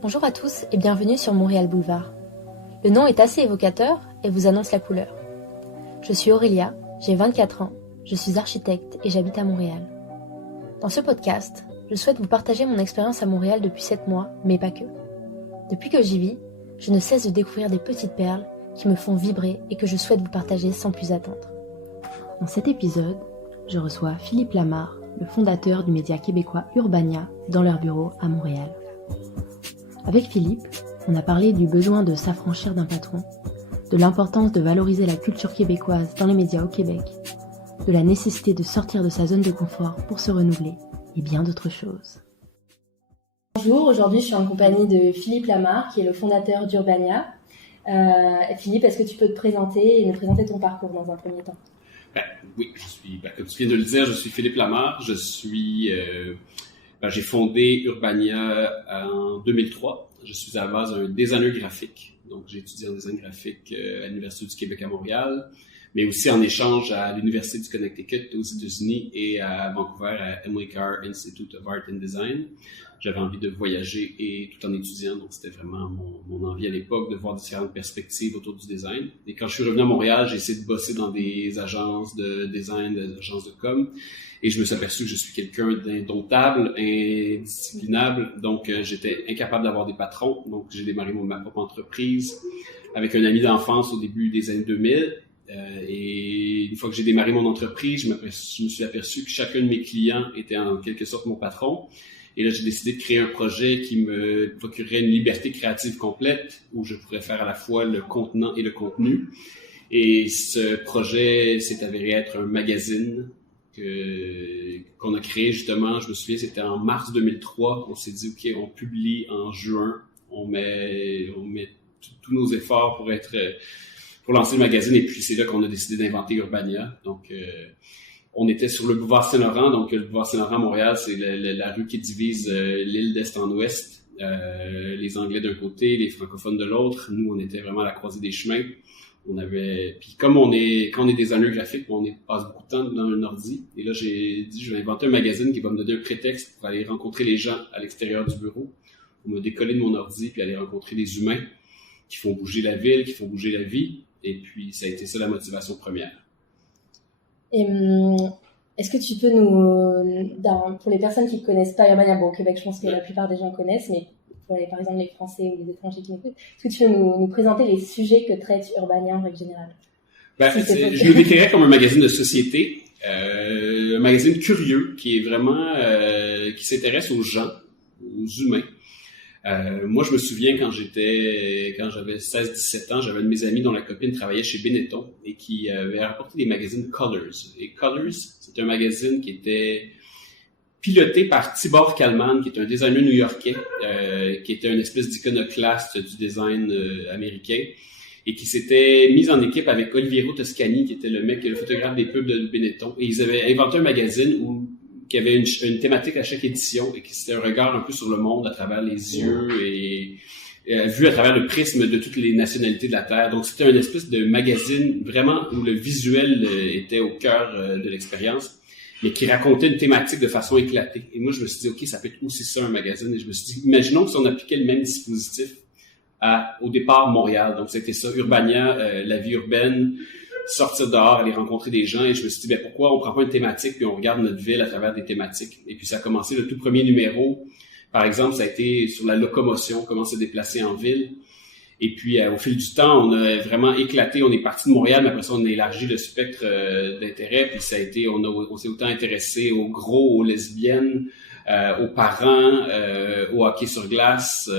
Bonjour à tous et bienvenue sur Montréal Boulevard. Le nom est assez évocateur et vous annonce la couleur. Je suis Aurélia, j'ai 24 ans, je suis architecte et j'habite à Montréal. Dans ce podcast, je souhaite vous partager mon expérience à Montréal depuis 7 mois, mais pas que. Depuis que j'y vis, je ne cesse de découvrir des petites perles qui me font vibrer et que je souhaite vous partager sans plus attendre. Dans cet épisode, je reçois Philippe Lamarre, le fondateur du média québécois Urbania, dans leur bureau à Montréal. Avec Philippe, on a parlé du besoin de s'affranchir d'un patron, de l'importance de valoriser la culture québécoise dans les médias au Québec, de la nécessité de sortir de sa zone de confort pour se renouveler, et bien d'autres choses. Bonjour, aujourd'hui je suis en compagnie de Philippe Lamarre, qui est le fondateur d'Urbania. Philippe, est-ce que tu peux te présenter et nous présenter ton parcours dans un premier temps? Oui, comme tu viens de le dire, je suis Philippe Lamarre. J'ai fondé Urbania en 2003. Je suis à la base un designer graphique. Donc, j'ai étudié en design graphique à l'Université du Québec à Montréal, mais aussi en échange à l'Université du Connecticut aux États-Unis et à Vancouver à Emily Carr Institute of Art and Design. J'avais envie de voyager et tout en étudiant, donc c'était vraiment mon envie à l'époque de voir différentes perspectives autour du design. Et quand je suis revenu à Montréal, j'ai essayé de bosser dans des agences de design, des agences de com, et je me suis aperçu que je suis quelqu'un d'indomptable, indisciplinable, donc j'étais incapable d'avoir des patrons, donc j'ai démarré ma propre entreprise avec un ami d'enfance au début des années 2000. Et une fois que j'ai démarré mon entreprise, je me suis aperçu que chacun de mes clients était en quelque sorte mon patron. Et là, j'ai décidé de créer un projet qui me procurerait une liberté créative complète, où je pourrais faire à la fois le contenant et le contenu. Et ce projet s'est avéré être un magazine qu'on a créé justement. Je me souviens, c'était en mars 2003. On s'est dit, OK, on publie en juin. On met tous nos efforts pour lancer le magazine. Et puis, c'est là qu'on a décidé d'inventer Urbania. Donc, on était sur le boulevard Saint-Laurent. Donc, le boulevard Saint-Laurent à Montréal, c'est la rue qui divise l'île d'est en ouest. Les Anglais d'un côté, les francophones de l'autre. Nous, on était vraiment à la croisée des chemins. Puis comme quand on est designer graphique, on passe beaucoup de temps dans un ordi. Et là, j'ai dit, je vais inventer un magazine qui va me donner un prétexte pour aller rencontrer les gens à l'extérieur du bureau, pour me décoller de mon ordi, puis aller rencontrer des humains qui font bouger la ville, qui font bouger la vie. Et puis, ça a été ça la motivation première. Et est-ce que tu peux pour les personnes qui ne connaissent pas Urbania, bon, au Québec, je pense que la plupart des gens connaissent, mais pour par exemple les Français ou les étrangers qui m'écoutent, est-ce que tu peux nous présenter les sujets que traite Urbania en règle générale? Je le décrirais comme un magazine de société, un magazine curieux qui est vraiment qui s'intéresse aux gens, aux humains. Moi, je me souviens quand j'avais 16-17 ans, j'avais un de mes amis dont la copine travaillait chez Benetton et qui avait rapporté des magazines Colors. Et Colors, c'est un magazine qui était piloté par Tibor Kalman, qui est un designer new-yorkais, qui était une espèce d'iconoclaste du design américain, et qui s'était mis en équipe avec Oliviero Toscani, qui était le photographe des pubs de Benetton. Et ils avaient inventé un magazine qui avait une thématique à chaque édition, et qui c'était un regard un peu sur le monde à travers les yeux et vu à travers le prisme de toutes les nationalités de la Terre. Donc c'était une espèce de magazine vraiment où le visuel était au cœur de l'expérience, mais qui racontait une thématique de façon éclatée. Et moi, je me suis dit, OK, ça peut être aussi ça, un magazine. Et je me suis dit, imaginons que si on appliquait le même dispositif au départ Montréal. Donc, c'était ça, Urbania, la vie urbaine, sortir dehors, aller rencontrer des gens. Et je me suis dit, pourquoi on prend pas une thématique puis on regarde notre ville à travers des thématiques? Et puis, ça a commencé, le tout premier numéro, par exemple, ça a été sur la locomotion, comment se déplacer en ville. Et puis, au fil du temps, on a vraiment éclaté. On est parti de Montréal, mais après ça, on a élargi le spectre d'intérêt. Puis ça a été, on s'est autant intéressé aux gros, aux lesbiennes, aux parents, au hockey sur glace,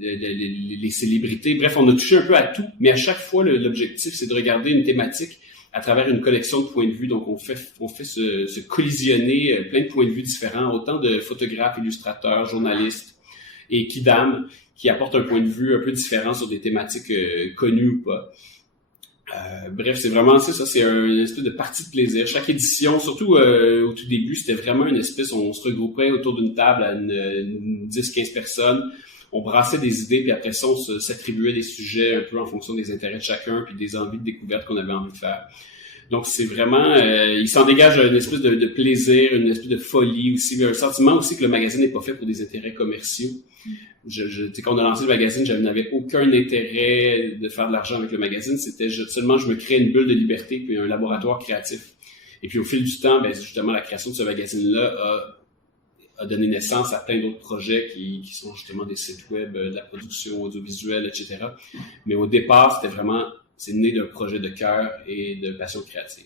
les célébrités. Bref, on a touché un peu à tout. Mais à chaque fois, l'objectif, c'est de regarder une thématique à travers une collection de points de vue. Donc, on fait se collisionner plein de points de vue différents, autant de photographes, illustrateurs, journalistes et kidam, qui apportent un point de vue un peu différent sur des thématiques connues ou pas. Bref, c'est vraiment ça, c'est une espèce de partie de plaisir. Chaque édition, surtout au tout début, c'était vraiment une espèce, on se regroupait autour d'une table à une 10-15 personnes, on brassait des idées, puis après ça, on s'attribuait des sujets un peu en fonction des intérêts de chacun, puis des envies de découverte qu'on avait envie de faire. Donc c'est vraiment, il s'en dégage une espèce de plaisir, une espèce de folie aussi, mais un sentiment aussi que le magazine n'est pas fait pour des intérêts commerciaux. Quand on a lancé le magazine, je n'avais aucun intérêt de faire de l'argent avec le magazine. C'était seulement je me créais une bulle de liberté puis un laboratoire créatif. Et puis au fil du temps, justement la création de ce magazine-là a donné naissance à plein d'autres projets qui sont justement des sites web, de la production audiovisuelle, etc. Mais au départ, c'est né d'un projet de cœur et de passion créative.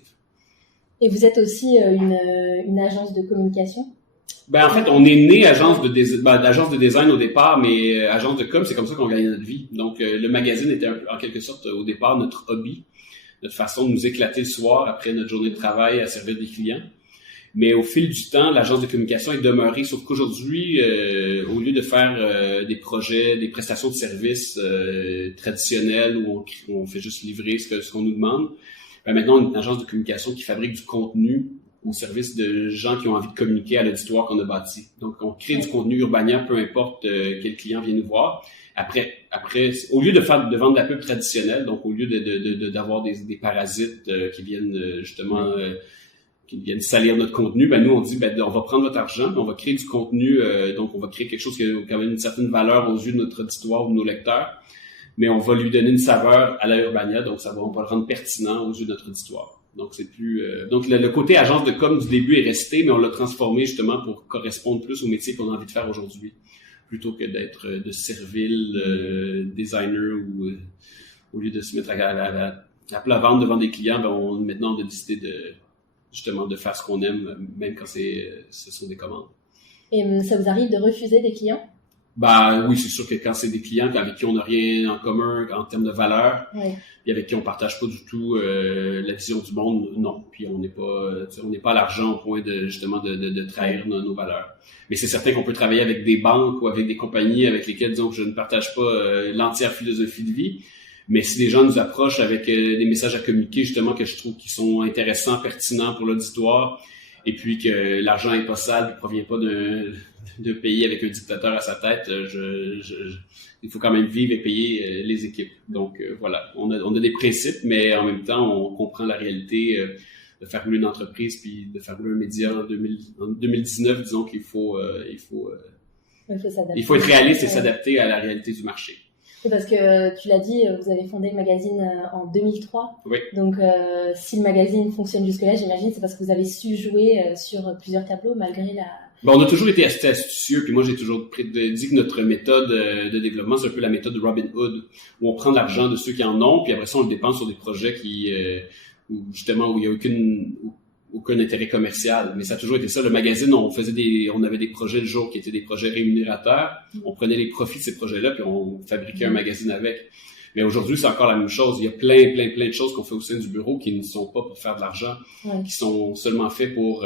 Et vous êtes aussi une agence de communication? En fait, on est né d'agence de design au départ, mais agence de com, c'est comme ça qu'on gagne notre vie. Donc, le magazine était en quelque sorte au départ notre hobby, notre façon de nous éclater le soir après notre journée de travail à servir des clients. Mais au fil du temps, l'agence de communication est demeurée, sauf qu'aujourd'hui, au lieu de faire des projets, des prestations de services traditionnelles où on fait juste livrer ce qu'on nous demande, maintenant, on est une agence de communication qui fabrique du contenu au service de gens qui ont envie de communiquer à l'auditoire qu'on a bâti. Donc, on crée du contenu Urbania, peu importe quel client vient nous voir. Après, au lieu de vendre de la pub traditionnelle, donc au lieu d'avoir des parasites qui viennent justement qui viennent salir notre contenu, nous on dit on va prendre votre argent, on va créer du contenu, donc on va créer quelque chose qui a quand même une certaine valeur aux yeux de notre auditoire ou de nos lecteurs, mais on va lui donner une saveur à la Urbania, donc on va le rendre pertinent aux yeux de notre auditoire. Donc c'est plus donc le côté agence de com du début est resté, mais on l'a transformé justement pour correspondre plus au métier qu'on a envie de faire aujourd'hui, plutôt que d'être de servile designer ou au lieu de se mettre à plat ventre devant des clients, maintenant on a décidé de faire ce qu'on aime, même quand ce sont des commandes. Et ça vous arrive de refuser des clients? Oui, c'est sûr que quand c'est des clients avec qui on n'a rien en commun en termes de valeur, et avec qui on partage pas du tout la vision du monde, non. Puis on n'est pas à l'argent au point de trahir nos valeurs. Mais c'est certain qu'on peut travailler avec des banques ou avec des compagnies avec lesquelles, disons, je ne partage pas l'entière philosophie de vie. Mais si les gens nous approchent avec des messages à communiquer, justement, que je trouve qui sont intéressants, pertinents pour l'auditoire, et puis que l'argent est pas sale, ne provient pas de pays avec un dictateur à sa tête, il faut quand même vivre et payer les équipes. Donc voilà, on a des principes, mais en même temps, on comprend la réalité de faire rouler une entreprise puis de faire rouler un média en 2019, disons qu'il faut être réaliste et s'adapter à la réalité du marché. Parce que tu l'as dit, vous avez fondé le magazine en 2003. Oui. Donc, si le magazine fonctionne jusque-là, j'imagine, c'est parce que vous avez su jouer sur plusieurs tableaux malgré la... On a toujours été assez astucieux, puis moi j'ai toujours dit que notre méthode de développement, c'est un peu la méthode de Robin Hood, où on prend de l'argent de ceux qui en ont, puis après ça on le dépense sur des projets où il n'y a aucun intérêt commercial. Mais ça a toujours été ça. Le magazine, on avait des projets le jour qui étaient des projets rémunérateurs. On prenait les profits de ces projets-là, puis on fabriquait un magazine avec. Mais aujourd'hui, c'est encore la même chose. Il y a plein de choses qu'on fait au sein du bureau qui ne sont pas pour faire de l'argent, qui sont seulement faits pour...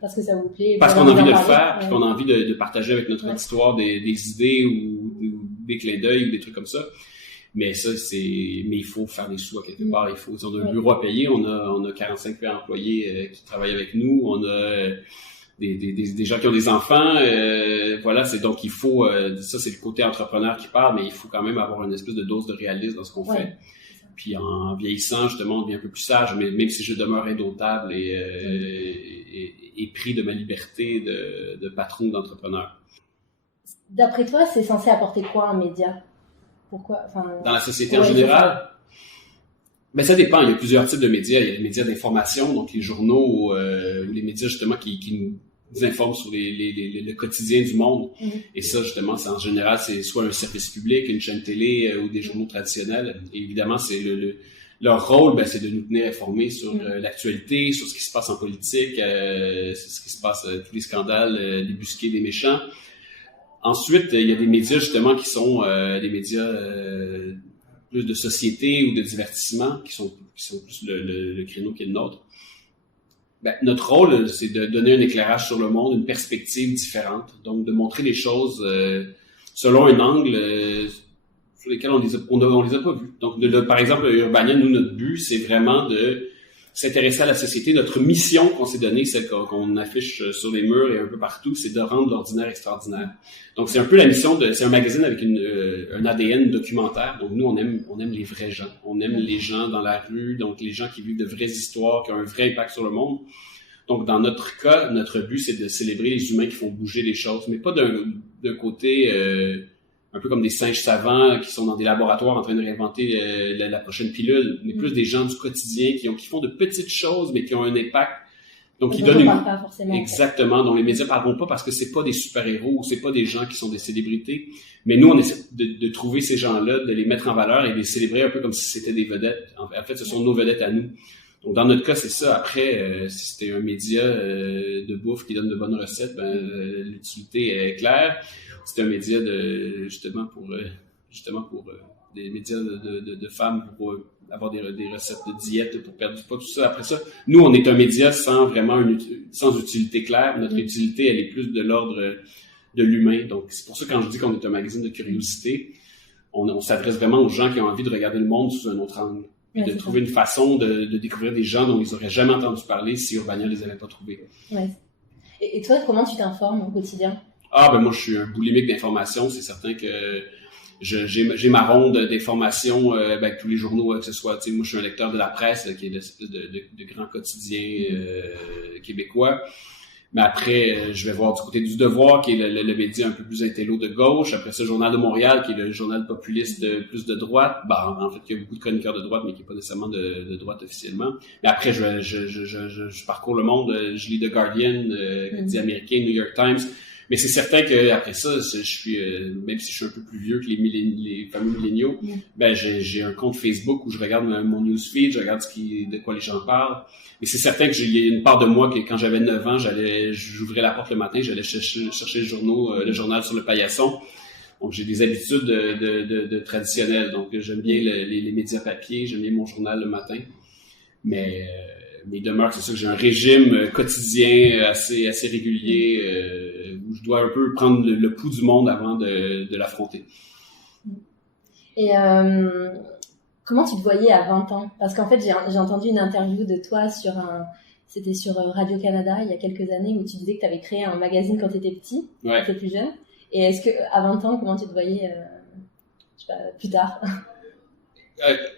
parce que ça vous plaît. Parce qu'on a envie de le faire, puis qu'on a envie de partager avec notre auditoire des idées ou des clins d'œil ou des trucs comme ça. Mais mais il faut faire des sous à quelque part. On a un bureau à payer, on a 45 employés qui travaillent avec nous, on a des gens qui ont des enfants, donc il faut, ça c'est le côté entrepreneur qui parle, mais il faut quand même avoir une espèce de dose de réalisme dans ce qu'on fait. Puis en vieillissant, justement, on devient un peu plus sage, mais même si je demeure indomptable et pris de ma liberté de patron ou d'entrepreneur. D'après toi, c'est censé apporter quoi un média? Pourquoi? Dans la société en général? Ça dépend. Il y a plusieurs types de médias. Il y a les médias d'information, donc les journaux ou les médias justement qui nous informent sur le quotidien du monde. Et ça, justement, en général, c'est soit un service public, une chaîne télé ou des journaux traditionnels. Et évidemment, c'est leur rôle, c'est de nous tenir informés sur l'actualité, sur ce qui se passe en politique, sur ce qui se passe, tous les scandales, débusquer des méchants. Ensuite, il y a des médias justement qui sont des médias plus de société ou de divertissement, qui sont plus le créneau qui est le nôtre. Notre rôle, c'est de donner un éclairage sur le monde, une perspective différente, donc de montrer les choses selon un angle sur lesquels on les a pas vus. Donc, par exemple, Urbania, nous, notre but, c'est vraiment s'intéresser à la société. Notre mission qu'on s'est donnée, celle qu'on affiche sur les murs et un peu partout, c'est de rendre l'ordinaire extraordinaire. Donc, c'est un peu la mission c'est un magazine avec un ADN documentaire. Donc, nous, on aime les vrais gens. On aime les gens dans la rue, donc les gens qui vivent de vraies histoires, qui ont un vrai impact sur le monde. Donc, dans notre cas, notre but, c'est de célébrer les humains qui font bouger les choses, mais pas d'un côté un peu comme des singes savants qui sont dans des laboratoires en train de réinventer la prochaine pilule, mais plus des gens du quotidien qui font de petites choses, mais qui ont un impact. Donc, qui donnent pas forcément. Exactement. Donc, les médias parleront pas parce que c'est pas des super-héros ou c'est pas des gens qui sont des célébrités. Mais nous, on essaie de trouver ces gens-là, de les mettre en valeur et de les célébrer un peu comme si c'était des vedettes. En fait, ce sont nos vedettes à nous. Donc, dans notre cas, c'est ça. Après, si c'était un média de bouffe qui donne de bonnes recettes, l'utilité est claire. C'est un média justement pour des médias de femmes pour avoir des recettes de diète pour perdre du poids, tout ça. Après ça, nous, on est un média sans utilité claire. Notre utilité, elle est plus de l'ordre de l'humain. Donc, c'est pour ça que quand je dis qu'on est un magazine de curiosité, on s'adresse vraiment aux gens qui ont envie de regarder le monde sous un autre angle. Puis de trouver une façon de découvrir des gens dont ils n'auraient jamais entendu parler si Urbania les avait pas trouvés. Ouais. Et toi, comment tu t'informes au quotidien? Moi, je suis un boulimique d'informations. C'est certain que j'ai ma ronde d'informations avec tous les journaux, que ce soit, moi, je suis un lecteur de la presse, qui est l'espèce de grand quotidien québécois. Mais après, je vais voir du côté du Devoir, qui est le média un peu plus intello de gauche. Après ça, le Journal de Montréal, qui est le journal populiste plus de droite. En fait, il y a beaucoup de chroniqueurs de droite, mais qui n'est pas nécessairement de droite officiellement. Mais après, je parcours le monde. Je lis The Guardian, quotidien américain, New York Times. Mais c'est certain que après ça, je suis même si je suis un peu plus vieux que les fameux milléniaux, j'ai un compte Facebook où je regarde mon newsfeed, je regarde de quoi les gens parlent. Mais c'est certain que il y a une part de moi que quand j'avais 9 ans, j'ouvrais la porte le matin, j'allais chercher le journal sur le paillasson. Donc j'ai des habitudes de traditionnelles. Donc j'aime bien les médias papier, j'aime bien mon journal le matin. Mais demeure, c'est ça que j'ai un régime quotidien assez régulier où je dois un peu prendre le pouls du monde avant de l'affronter. Et comment tu te voyais à 20 ans? Parce qu'en fait, j'ai entendu une interview de toi c'était sur Radio-Canada il y a quelques années où tu disais que tu avais créé un magazine quand tu étais petit, quand tu étais plus jeune. Et est-ce que à 20 ans, comment tu te voyais plus tard?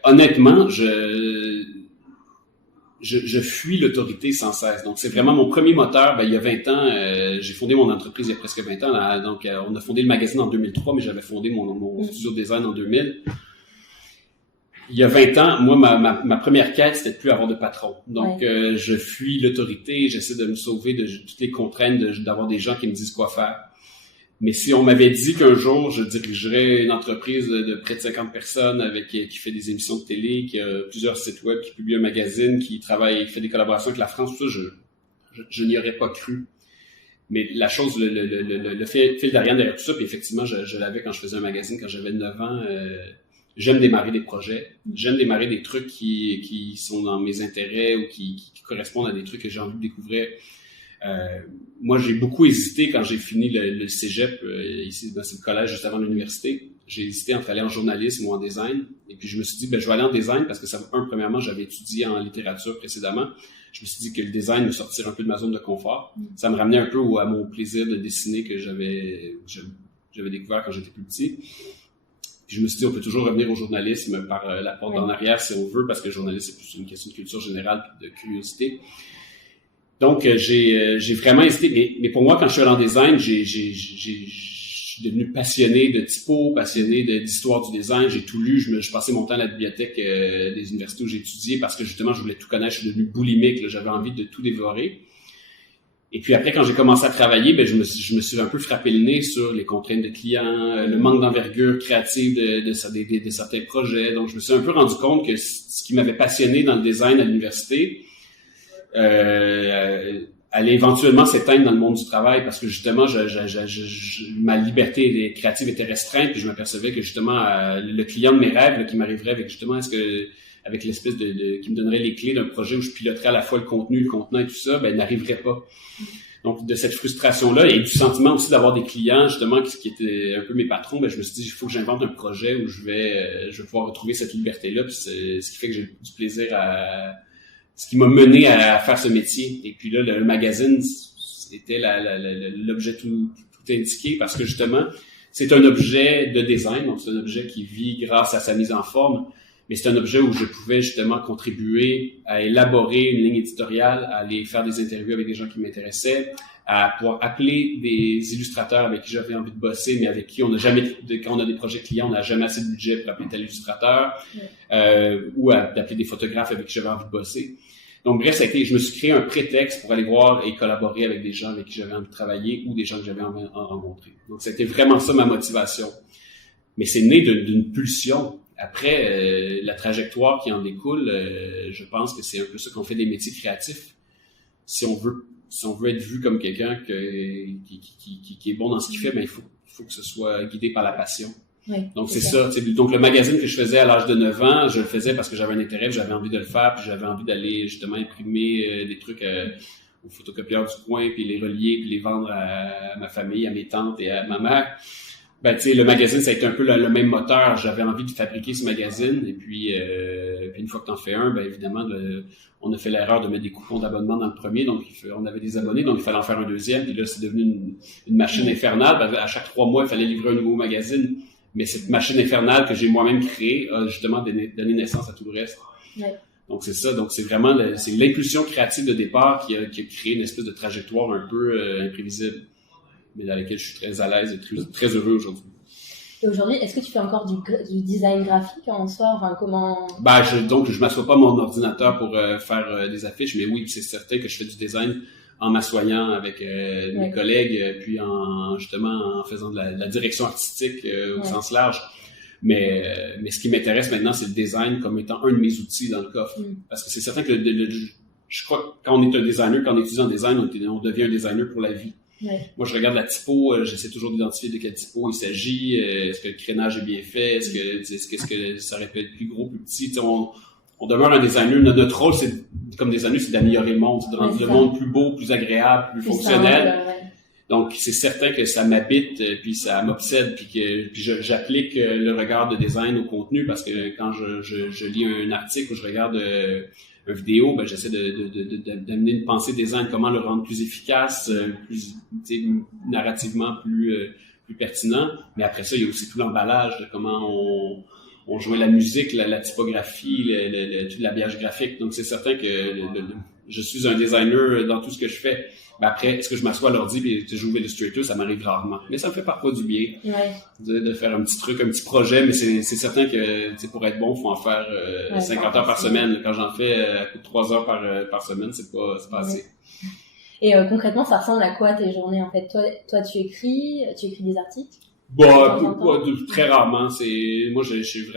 Honnêtement, je fuis l'autorité sans cesse. Donc, c'est vraiment mon premier moteur. Il y a 20 ans, j'ai fondé mon entreprise il y a presque 20 ans. Là, donc, on a fondé le magazine en 2003, mais j'avais fondé mon studio de design en 2000. Il y a 20 ans, moi, ma première quête, c'était de plus avoir de patron. Donc, je fuis l'autorité. J'essaie de me sauver de toutes les contraintes d'avoir des gens qui me disent quoi faire. Mais si on m'avait dit qu'un jour, je dirigerais une entreprise de près de 50 personnes qui fait des émissions de télé, qui a plusieurs sites web, qui publie un magazine, qui fait des collaborations avec la France, tout ça, je n'y aurais pas cru. Mais la chose, le fil d'Ariane derrière tout ça, puis effectivement, je l'avais quand je faisais un magazine, quand j'avais 9 ans. J'aime démarrer des projets. J'aime démarrer des trucs qui sont dans mes intérêts ou qui correspondent à des trucs que j'ai envie de découvrir. Moi, j'ai beaucoup hésité quand j'ai fini le cégep, ici, c'est le collège juste avant l'université. J'ai hésité entre aller en journalisme ou en design. Et puis, je me suis dit, je vais aller en design parce que premièrement, j'avais étudié en littérature précédemment. Je me suis dit que le design me sortirait un peu de ma zone de confort. Ça me ramenait un peu à mon plaisir de dessiner que j'avais découvert quand j'étais plus petit. Puis, je me suis dit, on peut toujours revenir au journalisme par la porte en arrière si on veut, parce que le journalisme, c'est plus une question de culture générale et de curiosité. Donc, j'ai vraiment hésité. Mais pour moi, quand je suis allé en design, je suis devenu passionné de typo, passionné d'histoire du design. J'ai tout lu. Je passais mon temps à la bibliothèque des universités où j'ai étudié parce que justement, je voulais tout connaître. Je suis devenu boulimique. J'avais envie de tout dévorer. Et puis après, quand j'ai commencé à travailler, je me suis un peu frappé le nez sur les contraintes de clients, le manque d'envergure créative de certains projets. Donc, je me suis un peu rendu compte que ce qui m'avait passionné dans le design à l'université, allait éventuellement s'éteindre dans le monde du travail parce que justement ma liberté créative était restreinte, puis je m'apercevais que justement le client de mes rêves là, qui m'arriverait avec justement avec l'espèce qui me donnerait les clés d'un projet où je piloterais à la fois le contenu, le contenant et tout ça, n'arriverait pas. Donc de cette frustration-là et du sentiment aussi d'avoir des clients justement qui étaient un peu mes patrons, je me suis dit il faut que j'invente un projet où je vais pouvoir retrouver cette liberté-là, puis c'est ce qui fait que j'ai du plaisir ce qui m'a mené à faire ce métier. Et puis là, le magazine, c'était l'objet tout indiqué parce que justement, c'est un objet de design, donc c'est un objet qui vit grâce à sa mise en forme, mais c'est un objet où je pouvais justement contribuer à élaborer une ligne éditoriale, à aller faire des interviews avec des gens qui m'intéressaient, à pouvoir appeler des illustrateurs avec qui j'avais envie de bosser, mais avec qui on n'a jamais, quand on a des projets clients, on n'a jamais assez de budget pour appeler tel illustrateur, ou d'appeler des photographes avec qui j'avais envie de bosser. Donc bref, je me suis créé un prétexte pour aller voir et collaborer avec des gens avec qui j'avais envie de travailler ou des gens que j'avais envie de rencontrer. Donc c'était vraiment ça ma motivation. Mais c'est né d'une pulsion. Après, la trajectoire qui en découle, je pense que c'est un peu ça qu'on fait des métiers créatifs. Si on veut être vu comme quelqu'un qui est bon dans ce qu'il fait, ben il faut que ce soit guidé par la passion. Oui, donc c'est ça. Donc le magazine que je faisais à l'âge de 9 ans, je le faisais parce que j'avais un intérêt, j'avais envie de le faire, puis j'avais envie d'aller justement imprimer des trucs au photocopieur du coin, puis les relier, puis les vendre à ma famille, à mes tantes et à ma mère. Ben, tu sais, le magazine, ça a été un peu le même moteur. J'avais envie de fabriquer ce magazine. Et puis une fois que t'en fais un, ben, évidemment, on a fait l'erreur de mettre des coupons d'abonnement dans le premier. Donc, on avait des abonnés. Donc, il fallait en faire un deuxième. Puis là, c'est devenu une machine infernale. Ben, à chaque 3 mois, il fallait livrer un nouveau magazine. Mais cette machine infernale que j'ai moi-même créée a justement donné naissance à tout le reste. Ouais. Donc, c'est ça. Donc, c'est vraiment c'est l'impulsion créative de départ qui a créé une espèce de trajectoire un peu imprévisible, mais dans laquelle je suis très à l'aise et très heureux aujourd'hui. Et aujourd'hui, est-ce que tu fais encore du design graphique en soi? Enfin, comment... Ben, donc, je m'assois pas à mon ordinateur pour faire des affiches, mais oui, c'est certain que je fais du design en m'assoyant avec mes collègues, puis justement en faisant de la direction artistique au sens large. Mais ce qui m'intéresse maintenant, c'est le design comme étant un de mes outils dans le coffre. Parce que c'est certain que je crois que quand on est un designer, quand on étudie en design, on devient un designer pour la vie. Ouais. Moi, je regarde la typo, j'essaie toujours d'identifier de quel typo il s'agit. Est-ce que le crénage est bien fait? Est-ce que ça aurait pu être plus gros, plus petit? T'sais, on demeure un designer. Notre rôle, c'est comme designer, c'est d'améliorer le monde, de rendre le monde plus beau, plus agréable, plus fonctionnel. Donc, c'est certain que ça m'habite, puis ça m'obsède, puis j'applique le regard de design au contenu, parce que quand je lis un article ou je regarde une vidéo, ben j'essaie d'amener une pensée design, comment le rendre plus efficace, plus narrativement plus pertinent. Mais après ça, il y a aussi tout l'emballage, de comment on joint la musique, la typographie, tout l'habillage graphique. Donc c'est certain que je suis un designer dans tout ce que je fais. Mais après, est-ce que je m'assois à l'ordi et je joue Illustrator? Ça m'arrive rarement. Mais ça me fait parfois du bien de faire un petit truc, un petit projet. Mais c'est certain que pour être bon, il faut en faire 50 heures par semaine. Quand j'en fais à coup de 3 heures par semaine, c'est pas assez. Et concrètement, ça ressemble à quoi tes journées en fait? Toi, tu écris des articles? Très rarement. Moi, je suis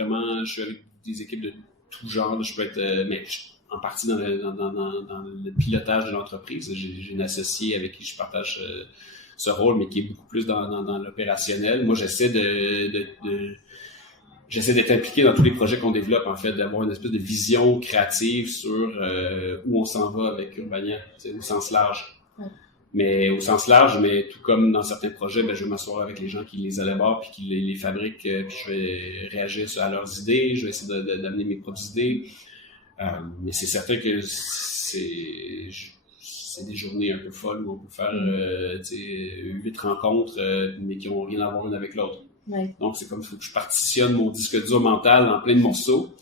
avec des équipes de tout genre. Je peux être, mais en partie dans le pilotage de l'entreprise. J'ai une associée avec qui je partage ce rôle, mais qui est beaucoup plus dans l'opérationnel. Moi, j'essaie d'être impliqué dans tous les projets qu'on développe, en fait, d'avoir une espèce de vision créative sur où on s'en va avec Urbania, au sens large. Mais au sens large, mais tout comme dans certains projets, ben, je vais m'asseoir avec les gens qui les élaborent puis qui les fabriquent, puis je vais réagir à leurs idées, je vais essayer d'amener mes propres idées. Mais c'est certain que c'est des journées un peu folles où on peut faire 8 rencontres, mais qui n'ont rien à voir l'une avec l'autre. Ouais. Donc c'est comme il faut que je partitionne mon disque dur mental en plein de morceaux.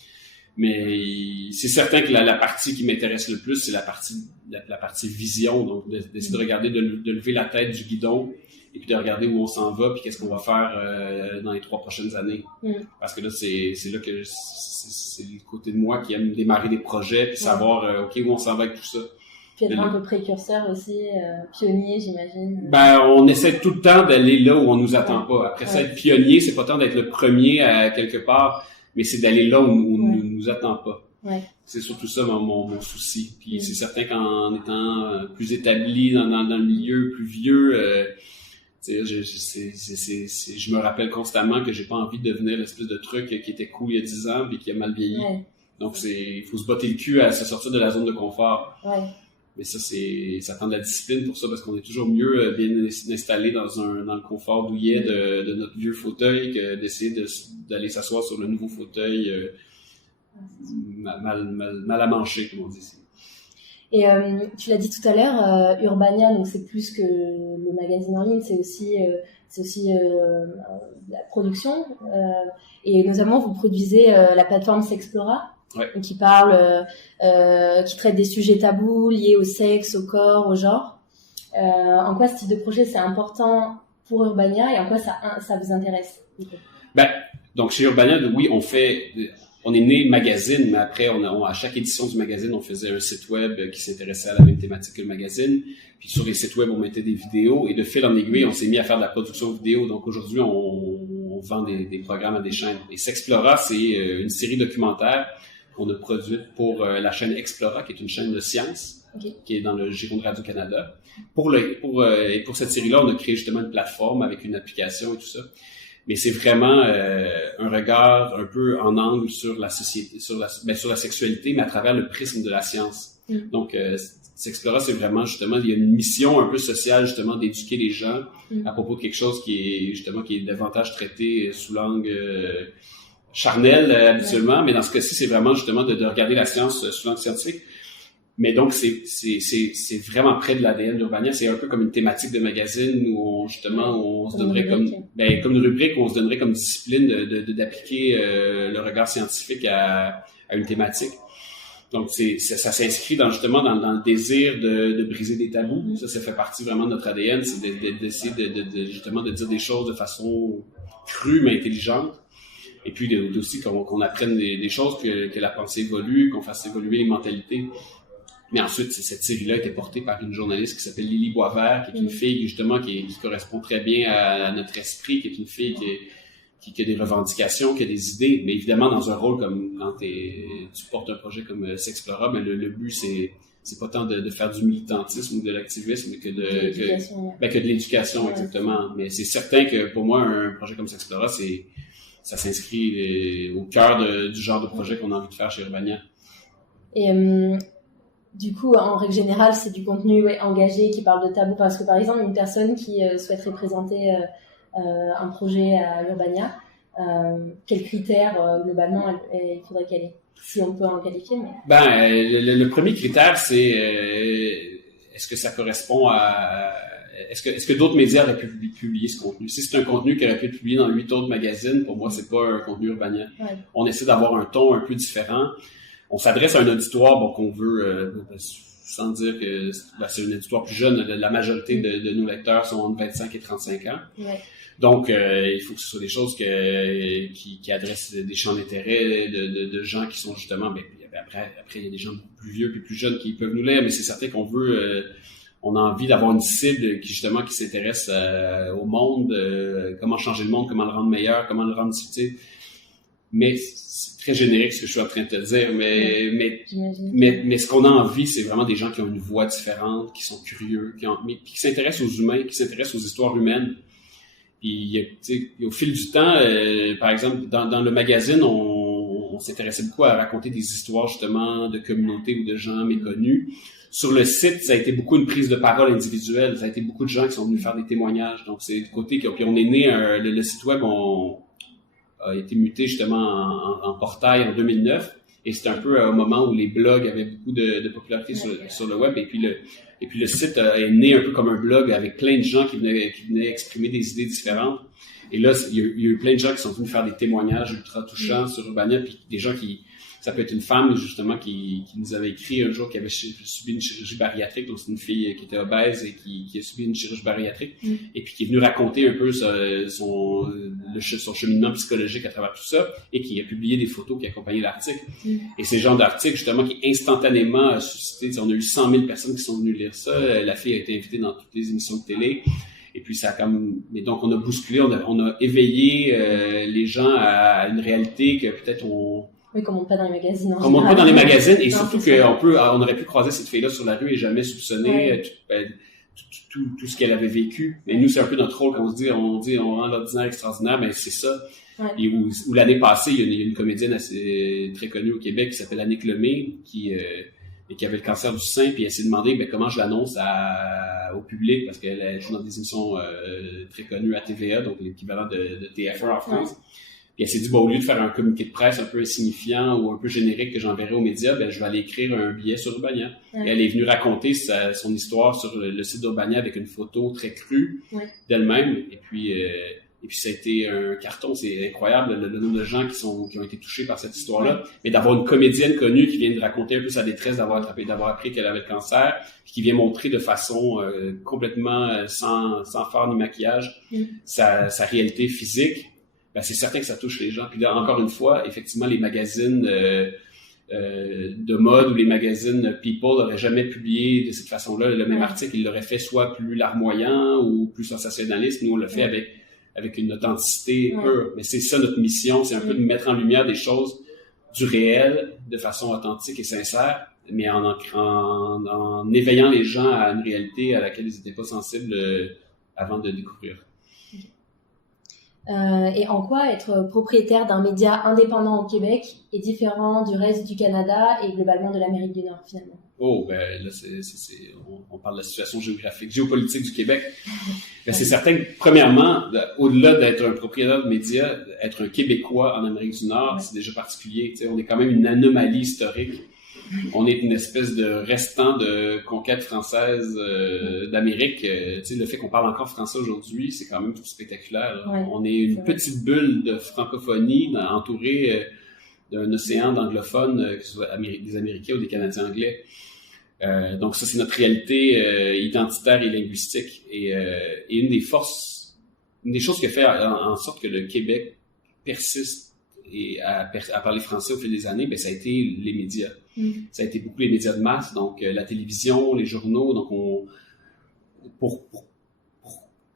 Mais c'est certain que la partie qui m'intéresse le plus, c'est la partie vision, donc d'essayer de regarder, de lever la tête du guidon et puis de regarder où on s'en va puis qu'est-ce qu'on va faire dans les 3 prochaines années. Parce que là, c'est là que c'est le côté de moi qui aime démarrer des projets puis savoir OK, où on s'en va avec tout ça. Puis être un peu précurseur aussi, pionnier, j'imagine. Ben, on essaie tout le temps d'aller là où on nous attend pas. Après ça, être pionnier, c'est pas tant d'être le premier à quelque part, mais c'est d'aller là où on nous attend pas. Ouais. C'est surtout ça mon souci. Puis c'est certain qu'en étant plus établi dans le milieu, plus vieux, je me rappelle constamment que j'ai pas envie de devenir l'espèce de truc qui était cool il y a 10 ans puis qui a mal vieilli. Ouais. Donc il faut se botter le cul à se sortir de la zone de confort. Ouais. Mais ça prend de la discipline pour ça, parce qu'on est toujours mieux bien installé dans le confort douillet de notre vieux fauteuil que d'essayer d'aller s'asseoir sur le nouveau fauteuil mal à mancher, comme on dit ici. Et tu l'as dit tout à l'heure, Urbania, donc c'est plus que le magazine en ligne, c'est aussi la production. Et notamment, vous produisez la plateforme Sexplora, ouais. qui qui traite des sujets tabous liés au sexe, au corps, au genre. En quoi ce type de projet c'est important pour Urbania et en quoi ça vous intéresse? Donc chez Urbania, oui, on est né magazine, mais après, à chaque édition du magazine, on faisait un site web qui s'intéressait à la même thématique que le magazine. Puis sur les sites web, on mettait des vidéos et de fil en aiguille, on s'est mis à faire de la production vidéo. Donc aujourd'hui, on vend des programmes à des chaînes. Et Sexplora, c'est une série documentaire qu'on a produite pour la chaîne Explora, qui est une chaîne de science, qui est dans le giron de Radio-Canada. Et pour cette série-là, on a créé justement une plateforme avec une application et tout ça. Mais c'est vraiment un regard un peu en angle sur la société, sur la sexualité, mais à travers le prisme de la science. Donc, Sexplora, c'est vraiment justement, il y a une mission un peu sociale justement d'éduquer les gens à propos de quelque chose qui est davantage traité sous l'angle charnel habituellement, mais dans ce cas-ci, c'est vraiment justement de regarder la science sous l'angle scientifique. Mais donc, c'est vraiment près de l'ADN d'Urbania. C'est un peu comme une thématique de magazine où on se donnerait comme une rubrique où on se donnerait comme discipline d'appliquer le regard scientifique à une thématique. Donc, ça s'inscrit justement dans le désir de briser des tabous. Ça fait partie vraiment de notre ADN, c'est d'essayer justement de dire des choses de façon crue mais intelligente. Et puis aussi qu'on apprenne des choses, que la pensée évolue, qu'on fasse évoluer les mentalités. Mais ensuite, cette série-là était portée par une journaliste qui s'appelle Lily Boisvert, qui est une fille justement qui correspond très bien à notre esprit, qui est une fille qui a des revendications, qui a des idées. Mais évidemment, dans un rôle comme quand tu portes un projet comme Sexplora, mais le but, c'est pas tant de faire du militantisme ou de l'activisme, mais que de l'éducation, exactement. Mais c'est certain que pour moi, un projet comme Sexplora, ça s'inscrit au cœur du genre de projet qu'on a envie de faire chez Urbania. Et du coup, en règle générale, c'est du contenu engagé qui parle de tabou. Parce que par exemple, une personne qui souhaiterait présenter un projet à Urbania, quels critères globalement il faudrait qu'elle ait? Si on peut en qualifier. Mais... le premier critère, c'est est-ce que ça correspond à... Est-ce que d'autres médias auraient pu publier ce contenu? Si c'est un contenu qui aurait pu être publié dans 8 autres magazines, pour moi, c'est pas un contenu Urbania. Ouais. On essaie d'avoir un ton un peu différent. On s'adresse à un auditoire qu'on veut, sans dire que c'est un auditoire plus jeune. La majorité de nos lecteurs sont entre 25 et 35 ans. Ouais. Donc, il faut que ce soit des choses qui adressent des champs d'intérêt de gens qui sont justement... Après, il y a des gens plus vieux puis plus jeunes qui peuvent nous lire, mais c'est certain qu'on veut... on a envie d'avoir une cible qui s'intéresse au monde, comment changer le monde, comment le rendre meilleur, comment le rendre utile. Mais c'est très générique ce que je suis en train de te dire, mais ce qu'on a envie, c'est vraiment des gens qui ont une voix différente, qui sont curieux, qui s'intéressent aux humains, qui s'intéressent aux histoires humaines. Puis, au fil du temps, par exemple, dans le magazine, on s'intéressait beaucoup à raconter des histoires justement de communautés ou de gens méconnus. Sur le site, ça a été beaucoup une prise de parole individuelle. Ça a été beaucoup de gens qui sont venus faire des témoignages. Donc, c'est le côté puis on est né, le site web a été muté justement en portail en 2009. Et c'était un peu au moment où les blogs avaient beaucoup de popularité sur le web. Et puis le site est né un peu comme un blog avec plein de gens qui venaient exprimer des idées différentes. Et là, il y a eu plein de gens qui sont venus faire des témoignages ultra touchants sur Urbania, puis des gens ça peut être une femme, justement, qui nous avait écrit un jour qui avait subi une chirurgie bariatrique. Donc, c'est une fille qui était obèse et qui a subi une chirurgie bariatrique. Et puis, qui est venue raconter un peu son cheminement psychologique à travers tout ça et qui a publié des photos qui accompagnaient l'article. Et ces genres d'articles, justement, qui instantanément a suscité... On a eu 100 000 personnes qui sont venues lire ça. La fille a été invitée dans toutes les émissions de télé. Et puis, mais donc, on a bousculé, on a éveillé les gens à une réalité que peut-être Oui, qu'on monte pas dans les magazines. Qu'on monte pas dans les magazines, et surtout on aurait pu croiser cette fille-là sur la rue et jamais soupçonner tout ce qu'elle avait vécu. Mais nous, c'est un peu notre rôle quand on dit on rend l'ordinaire extraordinaire, mais c'est ça. Ouais. Et où l'année passée, il y a une comédienne assez très connue au Québec qui s'appelle Annick Lemay, qui avait le cancer du sein, puis elle s'est demandé comment je l'annonce au public, parce qu'elle joue dans des émissions très connues à TVA, donc l'équivalent de TF1 en France. Ouais. Puis elle s'est dit, bon, au lieu de faire un communiqué de presse un peu insignifiant ou un peu générique que j'enverrai aux médias, ben je vais aller écrire un billet sur Urbania. Et elle est venue raconter son histoire sur le site d'Urbania avec une photo très crue d'elle-même. Et puis ça a été un carton. C'est incroyable le nombre de gens qui ont été touchés par cette histoire-là. Mais d'avoir une comédienne connue qui vient de raconter un peu sa détresse d'avoir appris qu'elle avait le cancer, puis qui vient montrer de façon complètement sans phare ni maquillage sa réalité physique. Ben, c'est certain que ça touche les gens. Puis là, encore une fois, effectivement, les magazines de mode ou les magazines People n'auraient jamais publié de cette façon-là le même article. Ils l'auraient fait soit plus larmoyant ou plus sensationnaliste. Nous, on l'a fait avec une authenticité pure. Mais c'est ça notre mission, c'est un peu de mettre en lumière des choses du réel de façon authentique et sincère, mais en éveillant les gens à une réalité à laquelle ils n'étaient pas sensibles avant de découvrir. Et en quoi être propriétaire d'un média indépendant au Québec est différent du reste du Canada et globalement de l'Amérique du Nord, finalement? Oh, ben là, on parle de la situation géopolitique du Québec. Ben, c'est certain que, premièrement, au-delà d'être un propriétaire de médias, être un Québécois en Amérique du Nord, c'est déjà particulier. Tu sais, on est quand même une anomalie historique. On est une espèce de restant de conquête française d'Amérique. Tu sais, le fait qu'on parle encore français aujourd'hui, c'est quand même spectaculaire. On est une petite bulle de francophonie entourée d'un océan d'anglophones, que ce soit des Américains ou des Canadiens anglais. Donc ça, c'est notre réalité identitaire et linguistique. Et une des choses qui a fait en sorte que le Québec persiste et à parler français au fil des années, ben ça a été les médias. Ça a été beaucoup les médias de masse, donc la télévision, les journaux. Donc pour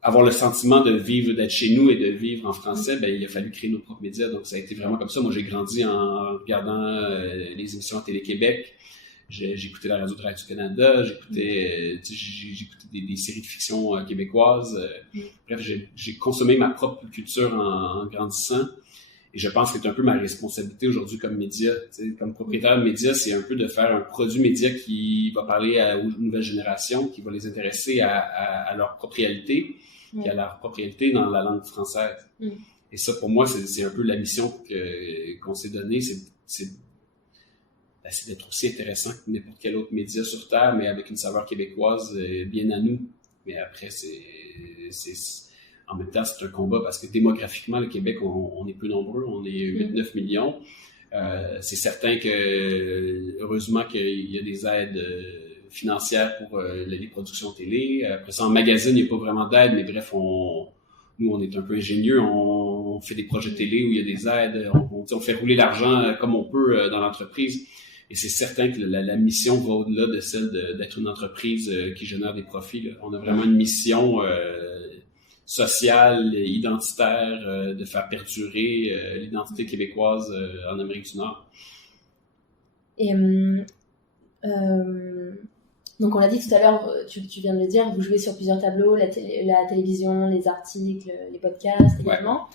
avoir le sentiment d'être chez nous et de vivre en français, ben il a fallu créer nos propres médias. Donc ça a été vraiment comme ça. Moi, j'ai grandi en regardant les émissions à Télé-Québec. J'écoutais la radio de Radio-Canada, j'écoutais des séries de fiction québécoises. Bref, j'ai consommé ma propre culture en grandissant. Et je pense que c'est un peu ma responsabilité aujourd'hui comme média. Comme propriétaire de média, c'est un peu de faire un produit média qui va parler aux nouvelles générations, qui va les intéresser à leur propre réalité, puis à leur propre réalité dans la langue française. Et ça, pour moi, c'est un peu la mission qu'on s'est donnée, c'est d'être aussi intéressant que n'importe quel autre média sur Terre, mais avec une saveur québécoise bien à nous. Mais après, en même temps, c'est un combat parce que démographiquement, le Québec, on est peu nombreux, on est 8-9 millions. C'est certain que, heureusement, qu'il y a des aides financières pour les productions télé. Après ça, en magazine, il n'y a pas vraiment d'aide, mais bref, nous, on est un peu ingénieux. On fait des projets télé où il y a des aides. On fait rouler l'argent comme on peut dans l'entreprise. Et c'est certain que la mission va au-delà de celle d'être une entreprise qui génère des profits. Là. On a vraiment une mission sociale, identitaire, de faire perdurer l'identité québécoise en Amérique du Nord. Et donc on l'a dit tout à l'heure, tu viens de le dire, vous jouez sur plusieurs tableaux, la télévision, les articles, les podcasts également,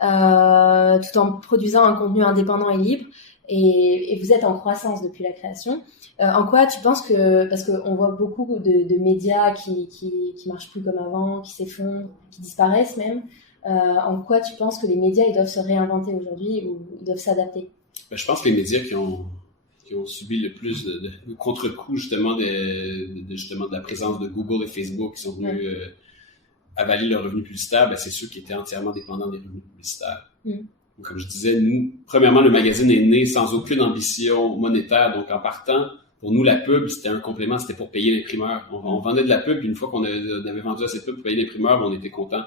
tout en produisant un contenu indépendant et libre. Et vous êtes en croissance depuis la création. En quoi tu penses que, parce qu'on voit beaucoup de médias qui marchent plus comme avant, qui s'effondrent, qui disparaissent même, en quoi tu penses que les médias ils doivent se réinventer aujourd'hui ou ils doivent s'adapter? Ben, je pense que les médias qui ont subi le plus de contre-coups justement de la présence de Google et Facebook qui sont venus avaler leurs revenus publicitaires, ben, c'est ceux qui étaient entièrement dépendants des revenus publicitaires. Comme je disais, nous, premièrement, le magazine est né sans aucune ambition monétaire. Donc, en partant, pour nous, la pub, c'était un complément, c'était pour payer l'imprimeur. On vendait de la pub, puis une fois qu'on avait vendu assez de pub pour payer l'imprimeur, on était content.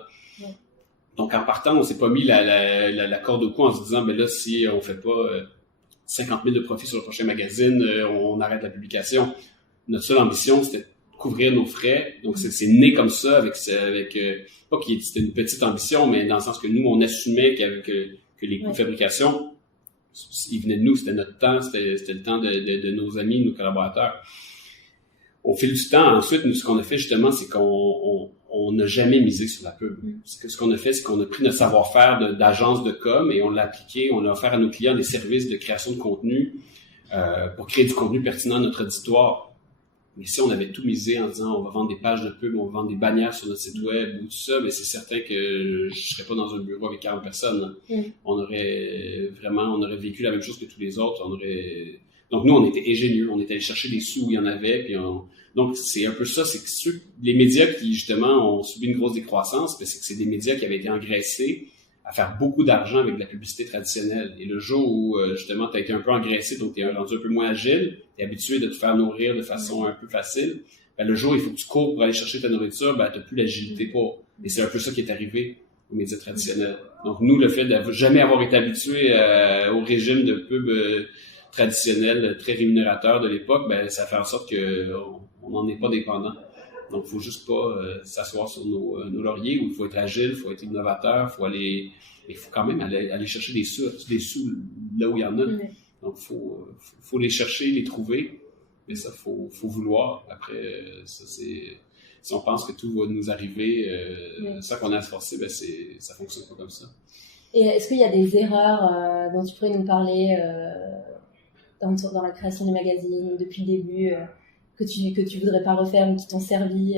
Donc, en partant, on s'est pas mis la corde au cou en se disant, ben là, si on fait pas 50 000 de profit sur le prochain magazine, on arrête la publication. Notre seule ambition, c'était couvrir nos frais. Donc, c'est né comme ça avec pas que c'était une petite ambition, mais dans le sens que nous, on assumait que les coûts de fabrication, ils venaient de nous, c'était notre temps, c'était le temps de nos amis, de nos collaborateurs. Au fil du temps, ensuite, nous, ce qu'on a fait justement, c'est qu'on n'a jamais misé sur la pub. Ce qu'on a fait, c'est qu'on a pris notre savoir-faire d'agence de com et on l'a appliqué, on a offert à nos clients des services de création de contenu pour créer du contenu pertinent à notre auditoire. Mais si on avait tout misé en disant on va vendre des pages de pub, on va vendre des bannières sur notre site web ou tout ça, ben c'est certain que je serais pas dans un bureau avec 40 personnes. On aurait vécu la même chose que tous les autres. Donc nous, on était ingénieux, on était allé chercher des sous où il y en avait, donc c'est un peu ça, c'est que les médias qui justement ont subi une grosse décroissance, ben c'est que c'est des médias qui avaient été engraissés à faire beaucoup d'argent avec de la publicité traditionnelle. Et le jour où, justement, tu as été un peu engraissé, donc tu es rendu un peu moins agile, tu es habitué de te faire nourrir de façon un peu facile, ben, le jour où il faut que tu cours pour aller chercher ta nourriture, ben, tu n'as plus l'agilité pour. Et c'est un peu ça qui est arrivé aux médias traditionnels. Donc, nous, le fait de jamais avoir été habitué au régime de pub traditionnel très rémunérateur de l'époque, ben, ça fait en sorte qu'on n'en est pas dépendant. Donc, il faut juste pas s'asseoir sur nos lauriers, où il faut être agile, il faut être innovateur, il faut quand même aller chercher des sous là où il y en a. Donc, faut les chercher, les trouver, mais ça, faut vouloir. Après, ça, si on pense que tout va nous arriver sans qu'on ait à se forcer, ben ça fonctionne pas comme ça. Et est-ce qu'il y a des erreurs dont tu pourrais nous parler dans la création du magazine, depuis le début que tu voudrais pas refaire ou qui t'ont servi?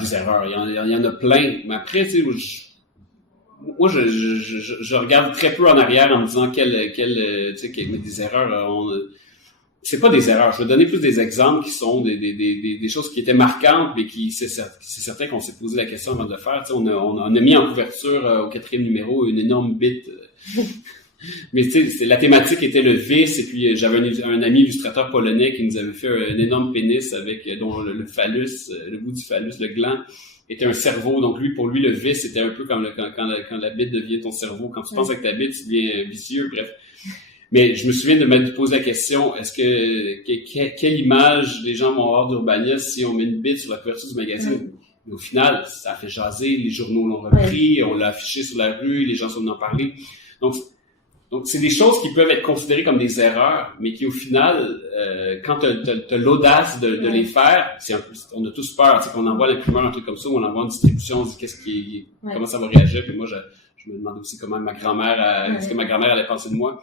Des erreurs, il y en a plein. Mais après, tu sais, moi, je regarde très peu en arrière en me disant mais des erreurs. C'est pas des erreurs. Je vais donner plus des exemples qui sont des choses qui étaient marquantes, mais c'est certain qu'on s'est posé la question avant de le faire. Tu sais, on a mis en couverture au 4e numéro une énorme bite. Mais tu sais, la thématique était le vice, et puis j'avais un ami illustrateur polonais qui nous avait fait un énorme pénis dont le phallus, le bout du phallus, le gland, était un cerveau. Donc pour lui, le vice, c'était un peu comme quand la bite devient ton cerveau. Quand tu penses avec ta bite, tu deviens vicieux, bref. Mais je me souviens de m'être posé la question, quelle image les gens vont avoir d'Urbania si on met une bite sur la couverture du magazine? Mais au final, ça a fait jaser, les journaux l'ont repris, on l'a affiché sur la rue, les gens sont venus en parler. Donc, c'est des choses qui peuvent être considérées comme des erreurs, mais qui, au final, quand t'as l'audace de les faire, on a tous peur, tu sais, qu'on envoie l'imprimeur un truc comme ça, ou on envoie une distribution, on dit comment ça va réagir, puis moi, je me demande aussi comment est-ce que ma grand-mère allait penser de moi.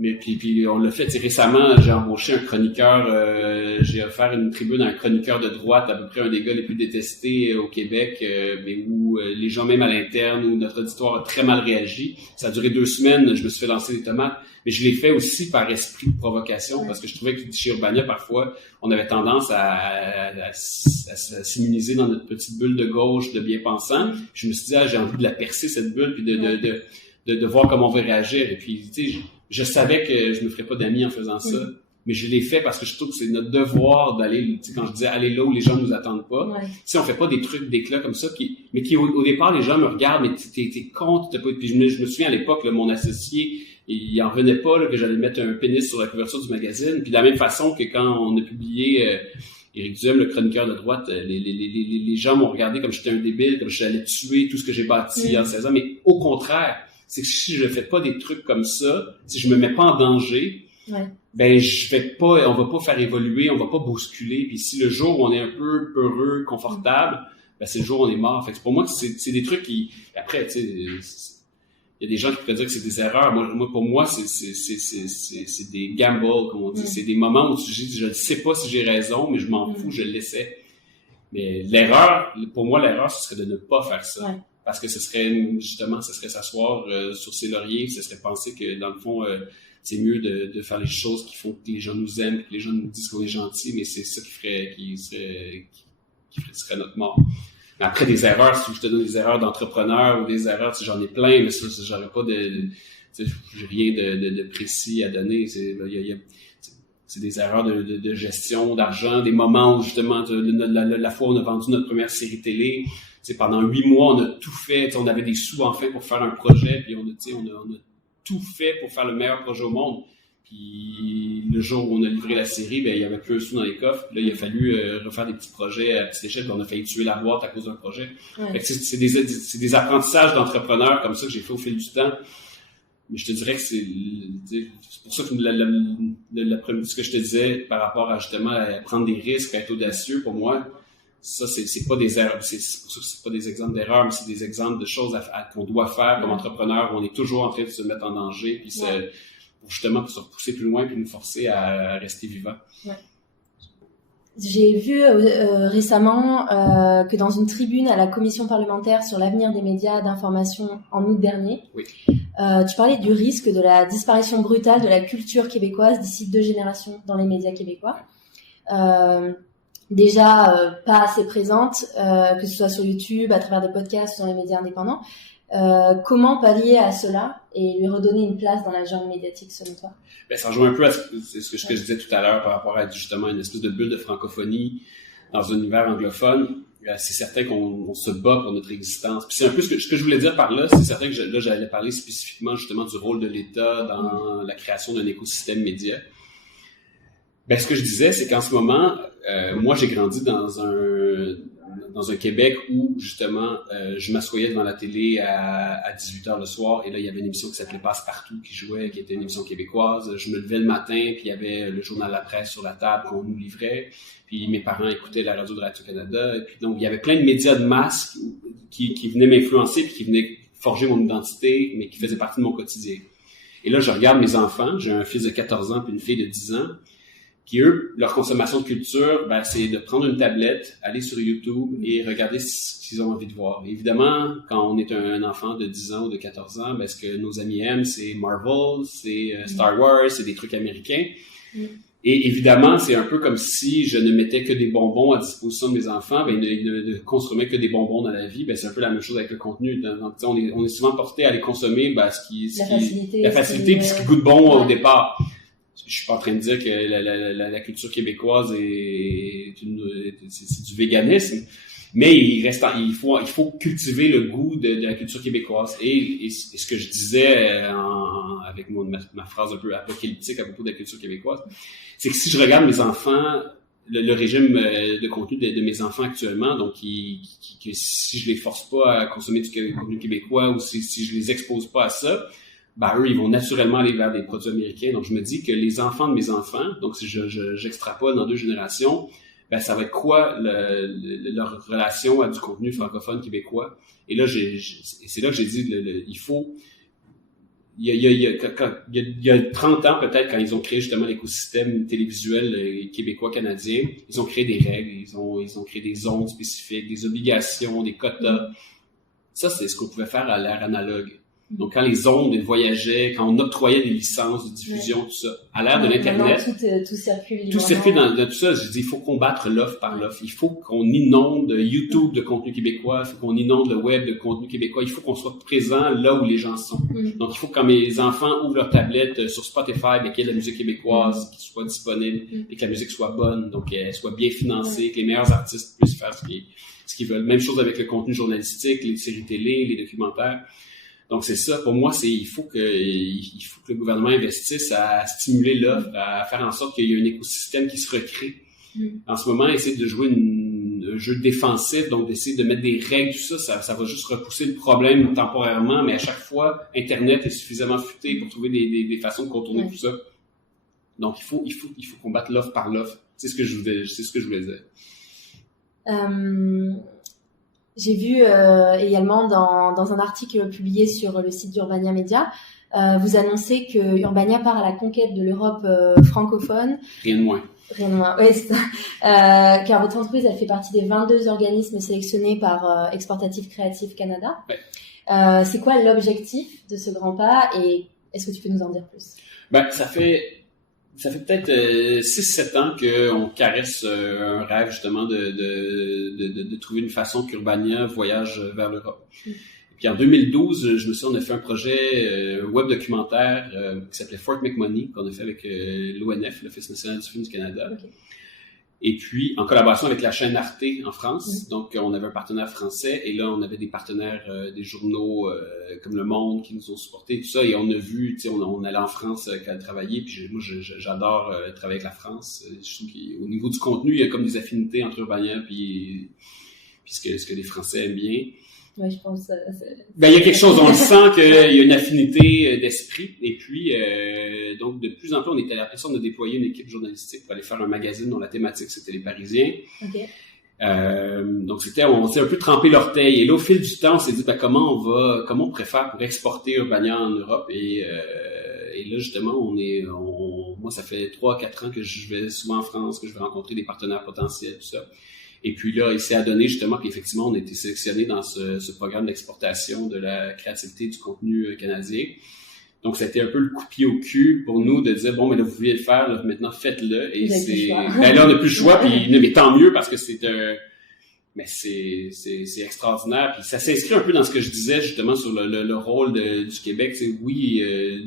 Mais puis on l'a fait, tu sais, récemment, j'ai embauché un chroniqueur, j'ai offert une tribune à un chroniqueur de droite, à peu près un des gars les plus détestés au Québec, mais où les gens, même à l'interne, où notre auditoire a très mal réagi. Ça a duré 2 semaines, je me suis fait lancer des tomates, mais je l'ai fait aussi par esprit de provocation, parce que je trouvais que chez Urbania, parfois, on avait tendance à s'immuniser dans notre petite bulle de gauche, de bien-pensants. Je me suis dit, j'ai envie de la percer, cette bulle, puis de voir comment on va réagir. Et puis, tu sais, je savais que je me ferais pas d'amis en faisant ça, mais je l'ai fait parce que je trouve que c'est notre devoir d'aller, tu sais, quand je disais aller là où les gens nous attendent pas. Si on fait pas des trucs d'éclat comme ça, mais qui au départ, les gens me regardent, mais t'es con, t'as pas. Puis je me souviens à l'époque, là, mon associé, il en revenait pas, là, que j'allais mettre un pénis sur la couverture du magazine. Puis de la même façon que quand on a publié Éric Duhem, le chroniqueur de droite, les gens m'ont regardé comme j'étais un débile, comme j'allais tuer tout ce que j'ai bâti en 16 ans, mais au contraire, c'est que si je fais pas des trucs comme ça, si je me mets pas en danger, ben on va pas faire évoluer, on va pas bousculer. Puis si le jour où on est un peu peureux, confortable, ben c'est le jour où on est mort. Fait que pour moi, c'est des trucs qui, après, tu sais, il y a des gens qui pourraient dire que c'est des erreurs. Pour moi, c'est des gambles, comme on dit. C'est des moments où je ne sais pas si j'ai raison, mais je m'en fous, je l'essaie. Mais pour moi, l'erreur, ce serait de ne pas faire ça. Parce que ce serait s'asseoir sur ses lauriers, ce serait penser que, dans le fond, c'est mieux de faire les choses qui font que les gens nous aiment, que les gens nous disent qu'on est gentil, mais c'est ça qui serait notre mort. Mais après, des erreurs, si je te donne des erreurs d'entrepreneur ou des erreurs, tu sais, j'en ai plein, mais ça j'aurais pas j'ai rien de précis à donner. C'est des erreurs de gestion, d'argent, des moments où, justement, la fois où on a vendu notre première série télé, pendant 8 mois, on a tout fait. On avait des sous enfin pour faire un projet, puis on a tout fait pour faire le meilleur projet au monde. Puis le jour où on a livré la série, ben il y avait plus un sou dans les coffres. Puis là, il a fallu refaire des petits projets à petite échelle. Puis on a failli tuer la boîte à cause d'un projet. Fait que c'est des apprentissages d'entrepreneurs comme ça que j'ai fait au fil du temps. Mais je te dirais que c'est pour ça que ce que je te disais par rapport à justement à prendre des risques, à être audacieux, pour moi, ça, c'est pas des erreurs. C'est pour ça que c'est pas des exemples d'erreurs, mais c'est des exemples de choses qu'on doit faire comme entrepreneur, où on est toujours en train de se mettre en danger, puis pour justement se repousser plus loin, puis nous forcer à rester vivant. J'ai vu récemment que dans une tribune à la commission parlementaire sur l'avenir des médias d'information en août dernier, Oui. Tu parlais du risque de la disparition brutale de la culture québécoise d'ici 2 générations dans les médias québécois. Déjà pas assez présente, que ce soit sur YouTube, à travers des podcasts ou dans les médias indépendants. Comment pallier à cela et lui redonner une place dans la jungle médiatique selon toi? Ça rejoint un peu à ce que je disais tout à l'heure par rapport à justement une espèce de bulle de francophonie dans un univers anglophone. C'est certain qu'on se bat pour notre existence. Puis c'est un peu ce que je voulais dire par là. C'est certain que là, j'allais parler spécifiquement justement du rôle de l'État dans la création d'un écosystème média. Ce que je disais, c'est qu'en ce moment, moi, j'ai grandi dans un Québec où, justement, je m'assoyais devant la télé à 18h le soir, et là, il y avait une émission qui s'appelait Passe-Partout qui jouait, qui était une émission québécoise. Je me levais le matin, puis il y avait le journal La Presse sur la table qu'on nous livrait, puis mes parents écoutaient la radio de Radio-Canada, et puis donc, il y avait plein de médias de masse qui venaient m'influencer, puis qui venaient forger mon identité, mais qui faisaient partie de mon quotidien. Et là, je regarde mes enfants, j'ai un fils de 14 ans puis une fille de 10 ans, qui, eux, leur consommation de culture, c'est de prendre une tablette, aller sur YouTube et regarder ce qu'ils ont envie de voir. Et évidemment, quand on est un enfant de 10 ans ou de 14 ans, ce que nos amis aiment, c'est Marvel, c'est Star Wars, c'est des trucs américains. Et évidemment, c'est un peu comme si je ne mettais que des bonbons à disposition de mes enfants, ils ne consommaient que des bonbons dans la vie. C'est un peu la même chose avec le contenu. Donc, on est souvent porté à les consommer, la facilité puis ce qui goûte bon au départ. Je suis pas en train de dire que la culture québécoise c'est du véganisme, mais il faut cultiver le goût de la culture québécoise. Et ce que je disais avec ma phrase un peu apocalyptique à propos de la culture québécoise, c'est que si je regarde mes enfants, le régime de contenu de mes enfants actuellement, donc que si je les force pas à consommer du contenu québécois ou si je les expose pas à ça, eux, ils vont naturellement aller vers des produits américains. Donc, je me dis que les enfants de mes enfants, donc si j'extrapole dans 2 générations, ça va être quoi leur relation à du contenu francophone québécois? Et là, c'est là que j'ai dit, il y a 30 ans, peut-être, quand ils ont créé justement l'écosystème télévisuel québécois-canadien, ils ont créé des règles, ils ont créé des zones spécifiques, des obligations, des quotas. Ça, c'est ce qu'on pouvait faire à l'ère analogue. Donc, quand les ondes voyageaient, quand on octroyait des licences de diffusion, tout ça, à l'ère de l'Internet, tout circule. Tout circule dans tout ça. Je dis, il faut combattre l'offre par l'offre. Il faut qu'on inonde YouTube de contenu québécois. Il faut qu'on inonde le web de contenu québécois. Il faut qu'on soit présent là où les gens sont. Donc, il faut que quand mes enfants ouvrent leur tablette sur Spotify, qu'il y ait de la musique québécoise qui soit disponible et que la musique soit bonne, donc qu'elle soit bien financée, que les meilleurs artistes puissent faire ce qu'ils veulent. Même chose avec le contenu journalistique, les séries télé, les documentaires. Donc, c'est ça. Pour moi, il faut que le gouvernement investisse à stimuler l'offre, à faire en sorte qu'il y ait un écosystème qui se recrée. En ce moment, essayer de jouer un jeu défensif, donc d'essayer de mettre des règles, tout ça va juste repousser le problème temporairement, mais à chaque fois, Internet est suffisamment futé pour trouver des façons de contourner tout ça. Donc, il faut combattre l'offre par l'offre. C'est ce que je voulais dire. J'ai vu également dans un article publié sur le site d'Urbania Media, vous annoncez que Urbania part à la conquête de l'Europe francophone. Rien de moins. Oui, c'est ça. Car votre entreprise, elle fait partie des 22 organismes sélectionnés par Exportatif Créatif Canada. Ouais. C'est quoi l'objectif de ce grand pas et est-ce que tu peux nous en dire plus? Ça fait peut-être 6-7 ans qu'on caresse un rêve justement de trouver une façon qu'Urbania voyage vers l'Europe. Puis en 2012, je me souviens, on a fait un projet web documentaire qui s'appelait Fort McMoney, qu'on a fait avec l'ONF, l'Office national du film du Canada. Okay. Et puis, en collaboration avec la chaîne Arte en France. Donc, on avait un partenaire français et là, on avait des partenaires, des journaux comme Le Monde qui nous ont supportés, tout ça. Et on a vu, tu sais, on allait en France travailler. Puis moi, j'adore travailler avec la France. Je trouve qu'au niveau du contenu, il y a comme des affinités entre Urbania puis ce que les Français aiment bien. Oui, je pense. Il y a quelque chose, on le sent qu'il y a une affinité d'esprit. Et puis, donc, de plus en plus, on était à l'impression de déployer une équipe journalistique pour aller faire un magazine dont la thématique, c'était les Parisiens. Okay. Donc, on s'est un peu trempé l'orteil. Et là, au fil du temps, on s'est dit, comment on pourrait faire pour exporter Urbania en Europe? Et et là, justement, moi, ça fait 3-4 ans que je vais souvent en France, que je vais rencontrer des partenaires potentiels, tout ça. Et puis là, il s'est adonné justement qu'effectivement, on a été sélectionné dans ce programme d'exportation de la créativité du contenu canadien. Donc, c'était un peu le coup de pied au cul pour nous de dire, bon, mais là, vous voulez le faire, là, maintenant, faites-le. Et là, on n'a plus le choix, puis mais tant mieux, parce que mais c'est extraordinaire. Puis ça s'inscrit un peu dans ce que je disais, justement, sur le rôle du Québec. C'est oui,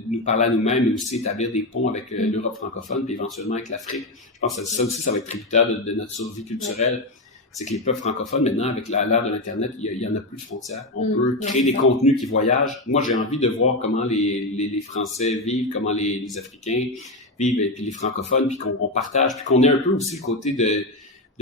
nous parler à nous-mêmes, mais aussi établir des ponts avec l'Europe francophone, puis éventuellement avec l'Afrique. Je pense que ça aussi, ça va être tributaire de notre survie culturelle. C'est que les peuples francophones, maintenant, avec l'ère de l'Internet, il y en a plus de frontières. On peut créer des contenus qui voyagent. Moi, j'ai envie de voir comment les Français vivent, comment les Africains vivent, et puis les francophones, puis qu'on partage, puis qu'on ait un peu aussi le côté de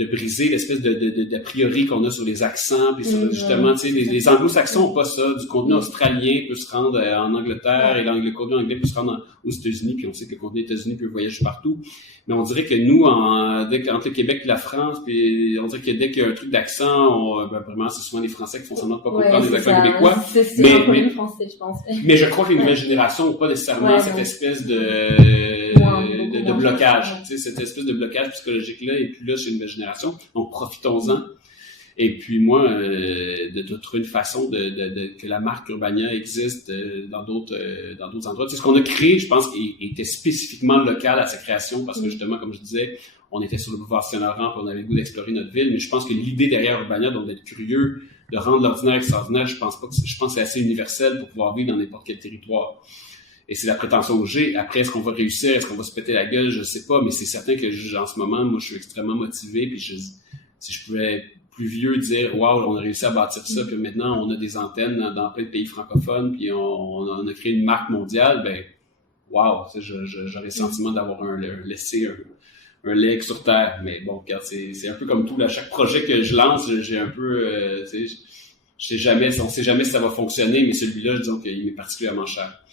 briser l'espèce d'a priori qu'on a sur les accents, puis sur, justement, tu sais, les anglo-saxons n'ont pas ça. Du contenu australien peut se rendre en Angleterre, et le contenu anglais peut se rendre aux États-Unis, puis on sait que le contenu États-Unis peut voyager partout. Mais on dirait que nous, entre le Québec et la France, puis on dirait que dès qu'il y a un truc d'accent, vraiment, c'est souvent les Français qui font semblant de pas comprendre les accents québécois. C'est un peu le français, je pense. Mais je crois que les nouvelles générations n'ont pas nécessairement cette espèce de blocage, tu sais, cette espèce de blocage psychologique-là, et puis là, chez une nouvelle génération. Donc, profitons-en. Et puis moi, de trouver une façon que la marque Urbania existe dans d'autres endroits. Tu sais, ce qu'on a créé, je pense, était spécifiquement local à sa création, parce que justement, comme je disais, on était sur le boulevard Saint-Laurent, puis on avait le goût d'explorer notre ville. Mais je pense que l'idée derrière Urbania, donc d'être curieux, de rendre l'ordinaire extraordinaire, je pense que c'est assez universel pour pouvoir vivre dans n'importe quel territoire. Et c'est la prétention que j'ai. Après, est-ce qu'on va réussir? Est-ce qu'on va se péter la gueule? Je sais pas, mais c'est certain que en ce moment, moi, je suis extrêmement motivé, puis si je pouvais plus vieux dire, waouh, on a réussi à bâtir ça, puis maintenant, on a des antennes dans plein de pays francophones, puis on a créé une marque mondiale, ben, waouh, j'aurais le sentiment d'avoir laissé un leg sur terre. Mais bon, regarde, c'est un peu comme tout, là, chaque projet que je lance, j'ai un peu, tu sais, on sait jamais si ça va fonctionner, mais celui-là, disons qu'il m'est particulièrement cher.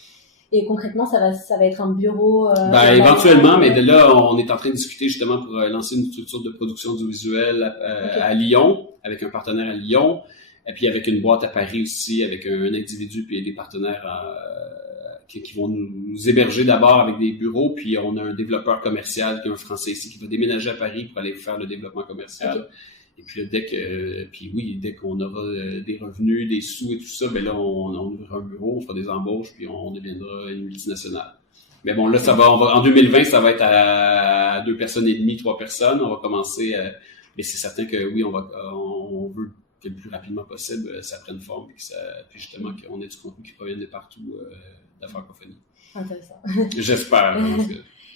Et concrètement, ça va être un bureau... éventuellement, mais de là, on est en train de discuter justement pour lancer une structure de production audiovisuelle à Lyon, avec un partenaire à Lyon, et puis avec une boîte à Paris aussi, avec un individu, puis des partenaires qui vont nous héberger d'abord avec des bureaux, puis on a un développeur commercial qui est un Français ici, qui va déménager à Paris pour aller faire le développement commercial. Okay. Et puis là, dès qu'on aura des revenus, des sous et tout ça, ben là, on ouvrira un bureau, on fera des embauches, puis on deviendra une multinationale. Mais bon, là, en 2020, ça va être à 2 personnes et demie, 3 personnes. On va commencer, mais c'est certain que oui, on veut que le plus rapidement possible, ça prenne forme, puis justement qu'on ait du contenu qui provient de partout de la francophonie. Intéressant. J'espère.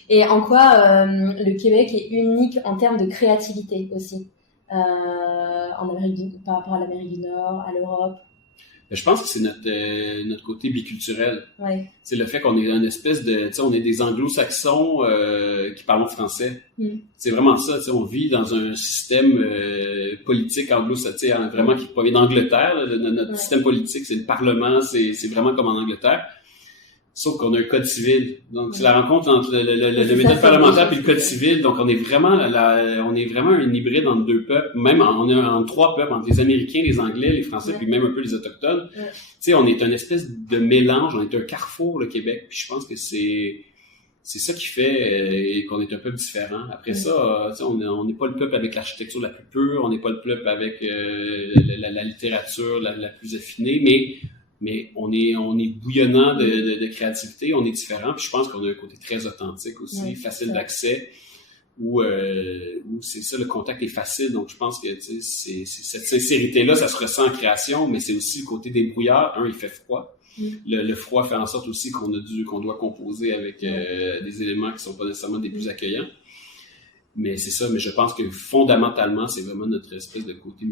Et en quoi le Québec est unique en termes de créativité aussi? Par rapport à l'Amérique du Nord, à l'Europe? Je pense que c'est notre côté biculturel. Ouais. C'est le fait qu'on est une espèce de, tu sais, on est des anglo-saxons qui parlent français. C'est vraiment ça, tu sais, on vit dans un système politique anglo-saxon, vraiment qui provient d'Angleterre. Notre système politique, c'est le Parlement, c'est vraiment comme en Angleterre. Sauf qu'on a un code civil. Donc, c'est la rencontre entre le méthode parlementaire puis le code civil. Donc, on est vraiment un hybride entre 2 peuples. Même, on est entre 3 peuples, entre les Américains, les Anglais, les Français, puis même un peu les Autochtones. Tu sais, on est une espèce de mélange. On est un carrefour, le Québec. Puis je pense que c'est ça qui fait qu'on est un peuple différent. Après ça, tu sais, on n'est pas le peuple avec l'architecture la plus pure. On n'est pas le peuple avec la littérature la plus affinée. Mais on est bouillonnant de créativité, on est différent, puis je pense qu'on a un côté très authentique aussi, facile d'accès, où c'est ça, le contact est facile, donc je pense que cette sincérité-là, ça se ressent en création, mais c'est aussi le côté débrouillard. Il fait froid. Le froid fait en sorte aussi qu'on doit composer avec des éléments qui sont pas nécessairement des plus accueillants. Mais c'est ça, mais je pense que fondamentalement, c'est vraiment notre espèce de côté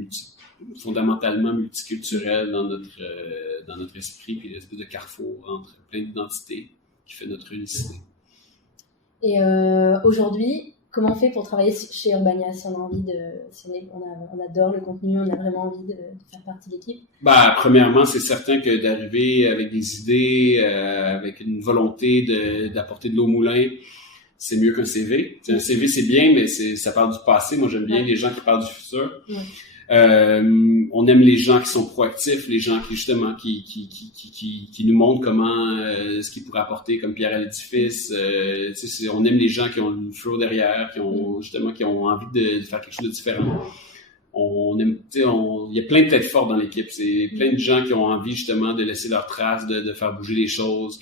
fondamentalement multiculturel dans notre esprit, puis l'espèce de carrefour entre plein d'identités qui fait notre unicité. Et aujourd'hui, comment on fait pour travailler chez Urbania si on a envie on adore le contenu, on a vraiment envie de faire partie de l'équipe? Premièrement, c'est certain que d'arriver avec des idées, avec une volonté d'apporter de l'eau au moulin, c'est mieux qu'un CV. Un CV, c'est bien, mais ça parle du passé. Moi, j'aime bien les gens qui parlent du futur. On aime les gens qui sont proactifs, les gens qui, justement, qui nous montrent comment, ce qu'ils pourraient apporter comme pierre à l'édifice. On aime les gens qui ont le flow derrière, qui ont, justement, qui ont envie de faire quelque chose de différent. On aime, il y a plein de têtes fortes dans l'équipe. C'est plein de gens qui ont envie, justement, de laisser leur trace, de faire bouger les choses,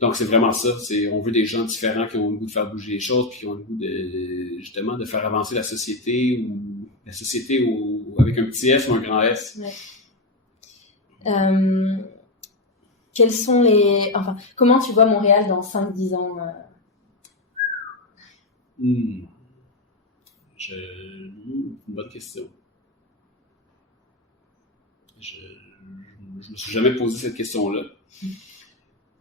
donc, c'est vraiment ça. On veut des gens différents qui ont le goût de faire bouger les choses, puis qui ont le goût justement, de faire avancer la société avec un petit S ou un grand S. Ouais. Quels sont comment tu vois Montréal dans 5-10 ans? Une bonne question. Je me suis jamais posé cette question-là.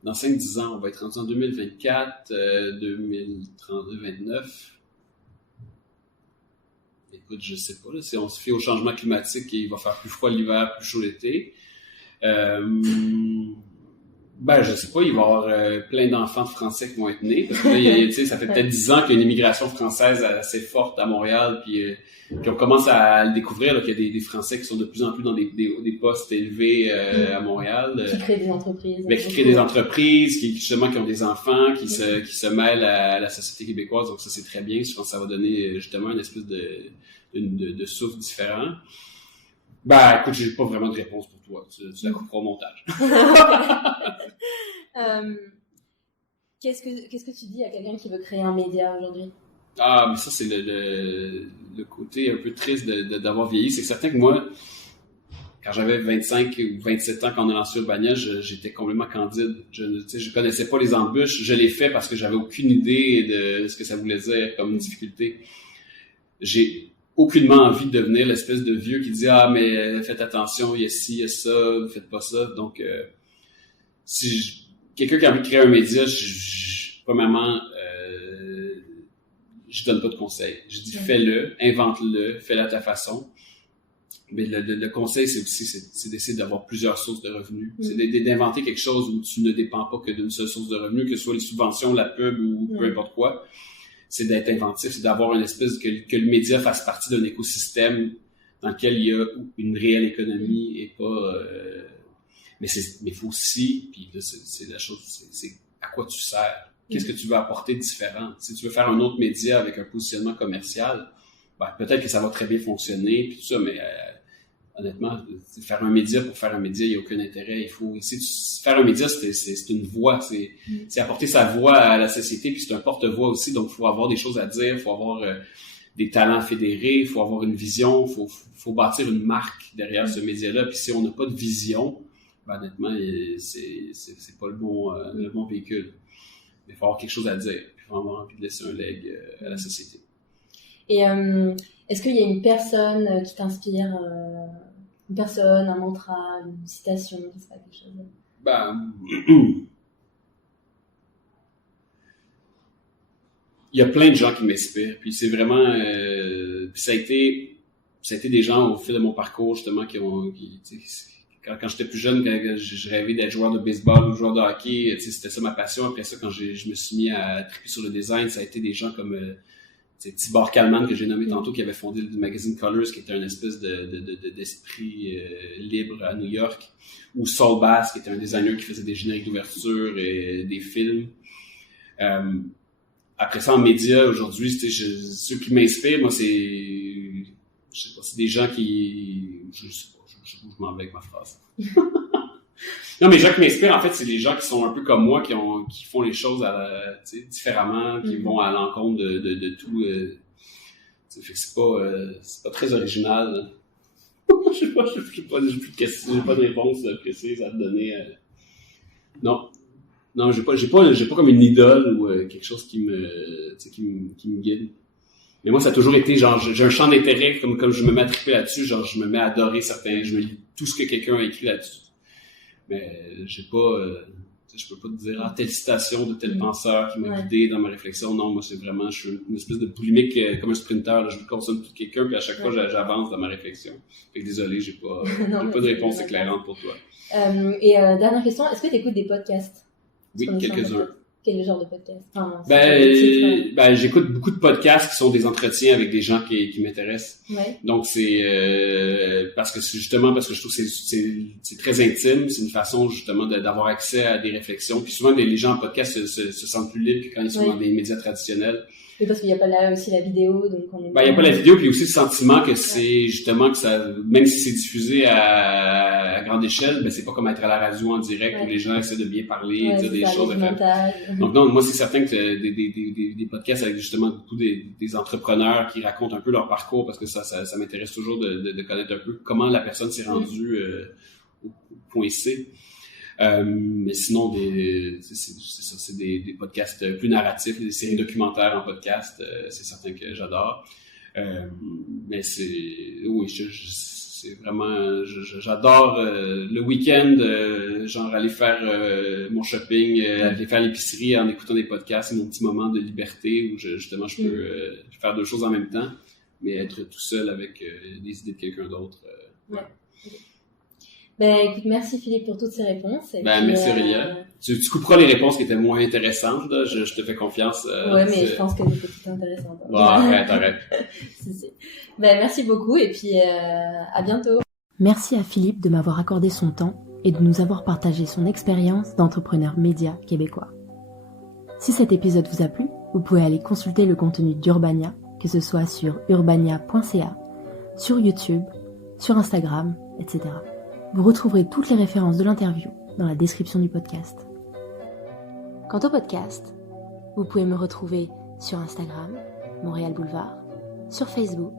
Dans 5-10 ans, on va être rendu en 2024, 2032, 2029. Écoute, je sais pas, là, si on se fie au changement climatique, il va faire plus froid l'hiver, plus chaud l'été. Je sais pas, il va y avoir plein d'enfants de Français qui vont être nés, parce que là, ça fait peut-être 10 ans qu'il y a une immigration française assez forte à Montréal, puis on commence à le découvrir, là, qu'il y a des Français qui sont de plus en plus dans des postes élevés à Montréal. Qui créent des entreprises. Qui créent des entreprises, qui ont des enfants, qui se mêlent à la société québécoise, donc ça c'est très bien, je pense que ça va donner justement une espèce de souffle différent. Écoute, j'ai pas vraiment de réponse pour toi. Tu la couperas au montage. Qu'est-ce que tu dis à quelqu'un qui veut créer un média aujourd'hui? Mais ça, c'est le côté un peu triste d'avoir vieilli. C'est certain que moi, quand j'avais 25 ou 27 ans, quand on a lancé Urbania, j'étais complètement candide. Je connaissais pas les embûches. Je l'ai fait parce que j'avais aucune idée de ce que ça voulait dire comme difficulté. J'ai aucunement envie de devenir l'espèce de vieux qui dit « mais faites attention, il y a ci, il y a ça, faites pas ça. » Donc, quelqu'un qui a envie de créer un média, premièrement, je donne pas de conseils. Je dis fais-le, invente-le, fais-le à ta façon. Mais le conseil, c'est d'essayer d'avoir plusieurs sources de revenus. C'est d'inventer quelque chose où tu ne dépends pas que d'une seule source de revenus, que ce soit les subventions, la pub ou peu importe quoi. C'est d'être inventif, c'est d'avoir une espèce que le média fasse partie d'un écosystème dans lequel il y a une réelle économie et pas... mais il faut aussi, puis là, c'est la chose, c'est à quoi tu sers. Qu'est-ce que tu veux apporter de différent? Si tu veux faire un autre média avec un positionnement commercial, peut-être que ça va très bien fonctionner, puis tout ça, mais honnêtement, faire un média pour faire un média, il n'y a aucun intérêt. Faire un média, c'est une voix, c'est apporter sa voix à la société, puis c'est un porte-voix aussi, donc il faut avoir des choses à dire, il faut avoir des talents fédérés, il faut avoir une vision, il faut bâtir une marque derrière ce média-là, puis si on n'a pas de vision, honnêtement, c'est pas le bon véhicule. Mais il faut avoir quelque chose à dire, puis il faut avoir envie de laisser un leg à la société. Et est-ce qu'il y a une personne qui t'inspire, une personne, un mantra, une citation, je sais pas, quelque chose? Il y a plein de gens qui m'inspirent, puis c'est vraiment... puis ça a été des gens au fil de mon parcours, justement, quand j'étais plus jeune, quand je rêvais d'être joueur de baseball ou joueur de hockey, c'était ça ma passion. Après ça, quand je me suis mis à triper sur le design, ça a été des gens comme Tibor Kalman, que j'ai nommé tantôt, qui avait fondé le magazine Colors, qui était une espèce d'esprit libre à New York, ou Saul Bass, qui était un designer qui faisait des génériques d'ouverture et des films. Après ça, en médias, aujourd'hui, ceux qui m'inspirent, moi, c'est des gens qui... Je sais pas, je m'en vais avec ma phrase. Non, mais les gens qui m'inspirent, en fait, c'est les gens qui sont un peu comme moi, qui font les choses différemment, qui vont à l'encontre de tout. Fait que c'est pas très original. Je sais pas, j'ai plus de questions, j'ai pas de réponse précise à te donner. Non, j'ai pas comme une idole ou quelque chose qui me guide. Mais moi, ça a toujours été, genre, j'ai un champ d'intérêt, comme je me mets à triper là-dessus, genre, je me mets à adorer je me lis tout ce que quelqu'un a écrit là-dessus. Mais je peux pas te dire, telle citation de tel penseur qui m'a guidé dans ma réflexion. Non, moi, c'est vraiment, je suis une espèce de boulimique comme un sprinter, là. Je consomme tout quelqu'un, puis à chaque fois, j'avance dans ma réflexion. Fait que désolé, j'ai pas de réponse éclairante pour toi. Et dernière question, est-ce que tu écoutes des podcasts? Oui, quelques-uns. Quel genre de podcast? J'écoute beaucoup de podcasts qui sont des entretiens avec des gens qui m'intéressent. Ouais. Donc c'est parce que je trouve que c'est très intime, c'est une façon justement d'avoir accès à des réflexions. Puis souvent les gens en podcast se sentent plus libres que quand ils sont dans des médias traditionnels. Oui, parce qu'il n'y a pas là aussi la vidéo, donc on est. Il n'y a pas la vidéo, puis aussi le sentiment que c'est justement que ça, même si c'est diffusé à grande échelle, c'est pas comme être à la radio en direct où les gens essaient de bien parler, dire des choses. Donc non, moi c'est certain que des podcasts avec justement beaucoup des entrepreneurs qui racontent un peu leur parcours, parce que ça m'intéresse toujours de connaître un peu comment la personne s'est rendue au point C. Mais sinon, c'est des podcasts plus narratifs, des séries documentaires en podcast, c'est certain que j'adore. Mais c'est vraiment, j'adore le week-end, genre aller faire mon shopping, aller faire l'épicerie en écoutant des podcasts, c'est mon petit moment de liberté où je peux faire deux choses en même temps, mais être tout seul avec des idées de quelqu'un d'autre. Ouais. Écoute, merci Philippe pour toutes ces réponses. Merci Aurélia. Tu couperas les réponses qui étaient moins intéressantes, là. Je te fais confiance. Mais je pense qu'elles étaient toutes intéressantes. Bon, arrête. Si. Merci beaucoup et puis à bientôt. Merci à Philippe de m'avoir accordé son temps et de nous avoir partagé son expérience d'entrepreneur média québécois. Si cet épisode vous a plu, vous pouvez aller consulter le contenu d'Urbania, que ce soit sur urbania.ca, sur YouTube, sur Instagram, etc. Vous retrouverez toutes les références de l'interview dans la description du podcast. Quant au podcast, vous pouvez me retrouver sur Instagram, Montréal Boulevard, sur Facebook,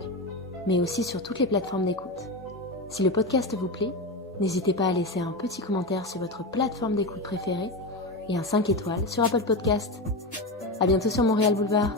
mais aussi sur toutes les plateformes d'écoute. Si le podcast vous plaît, n'hésitez pas à laisser un petit commentaire sur votre plateforme d'écoute préférée et un 5 étoiles sur Apple Podcast. À bientôt sur Montréal Boulevard.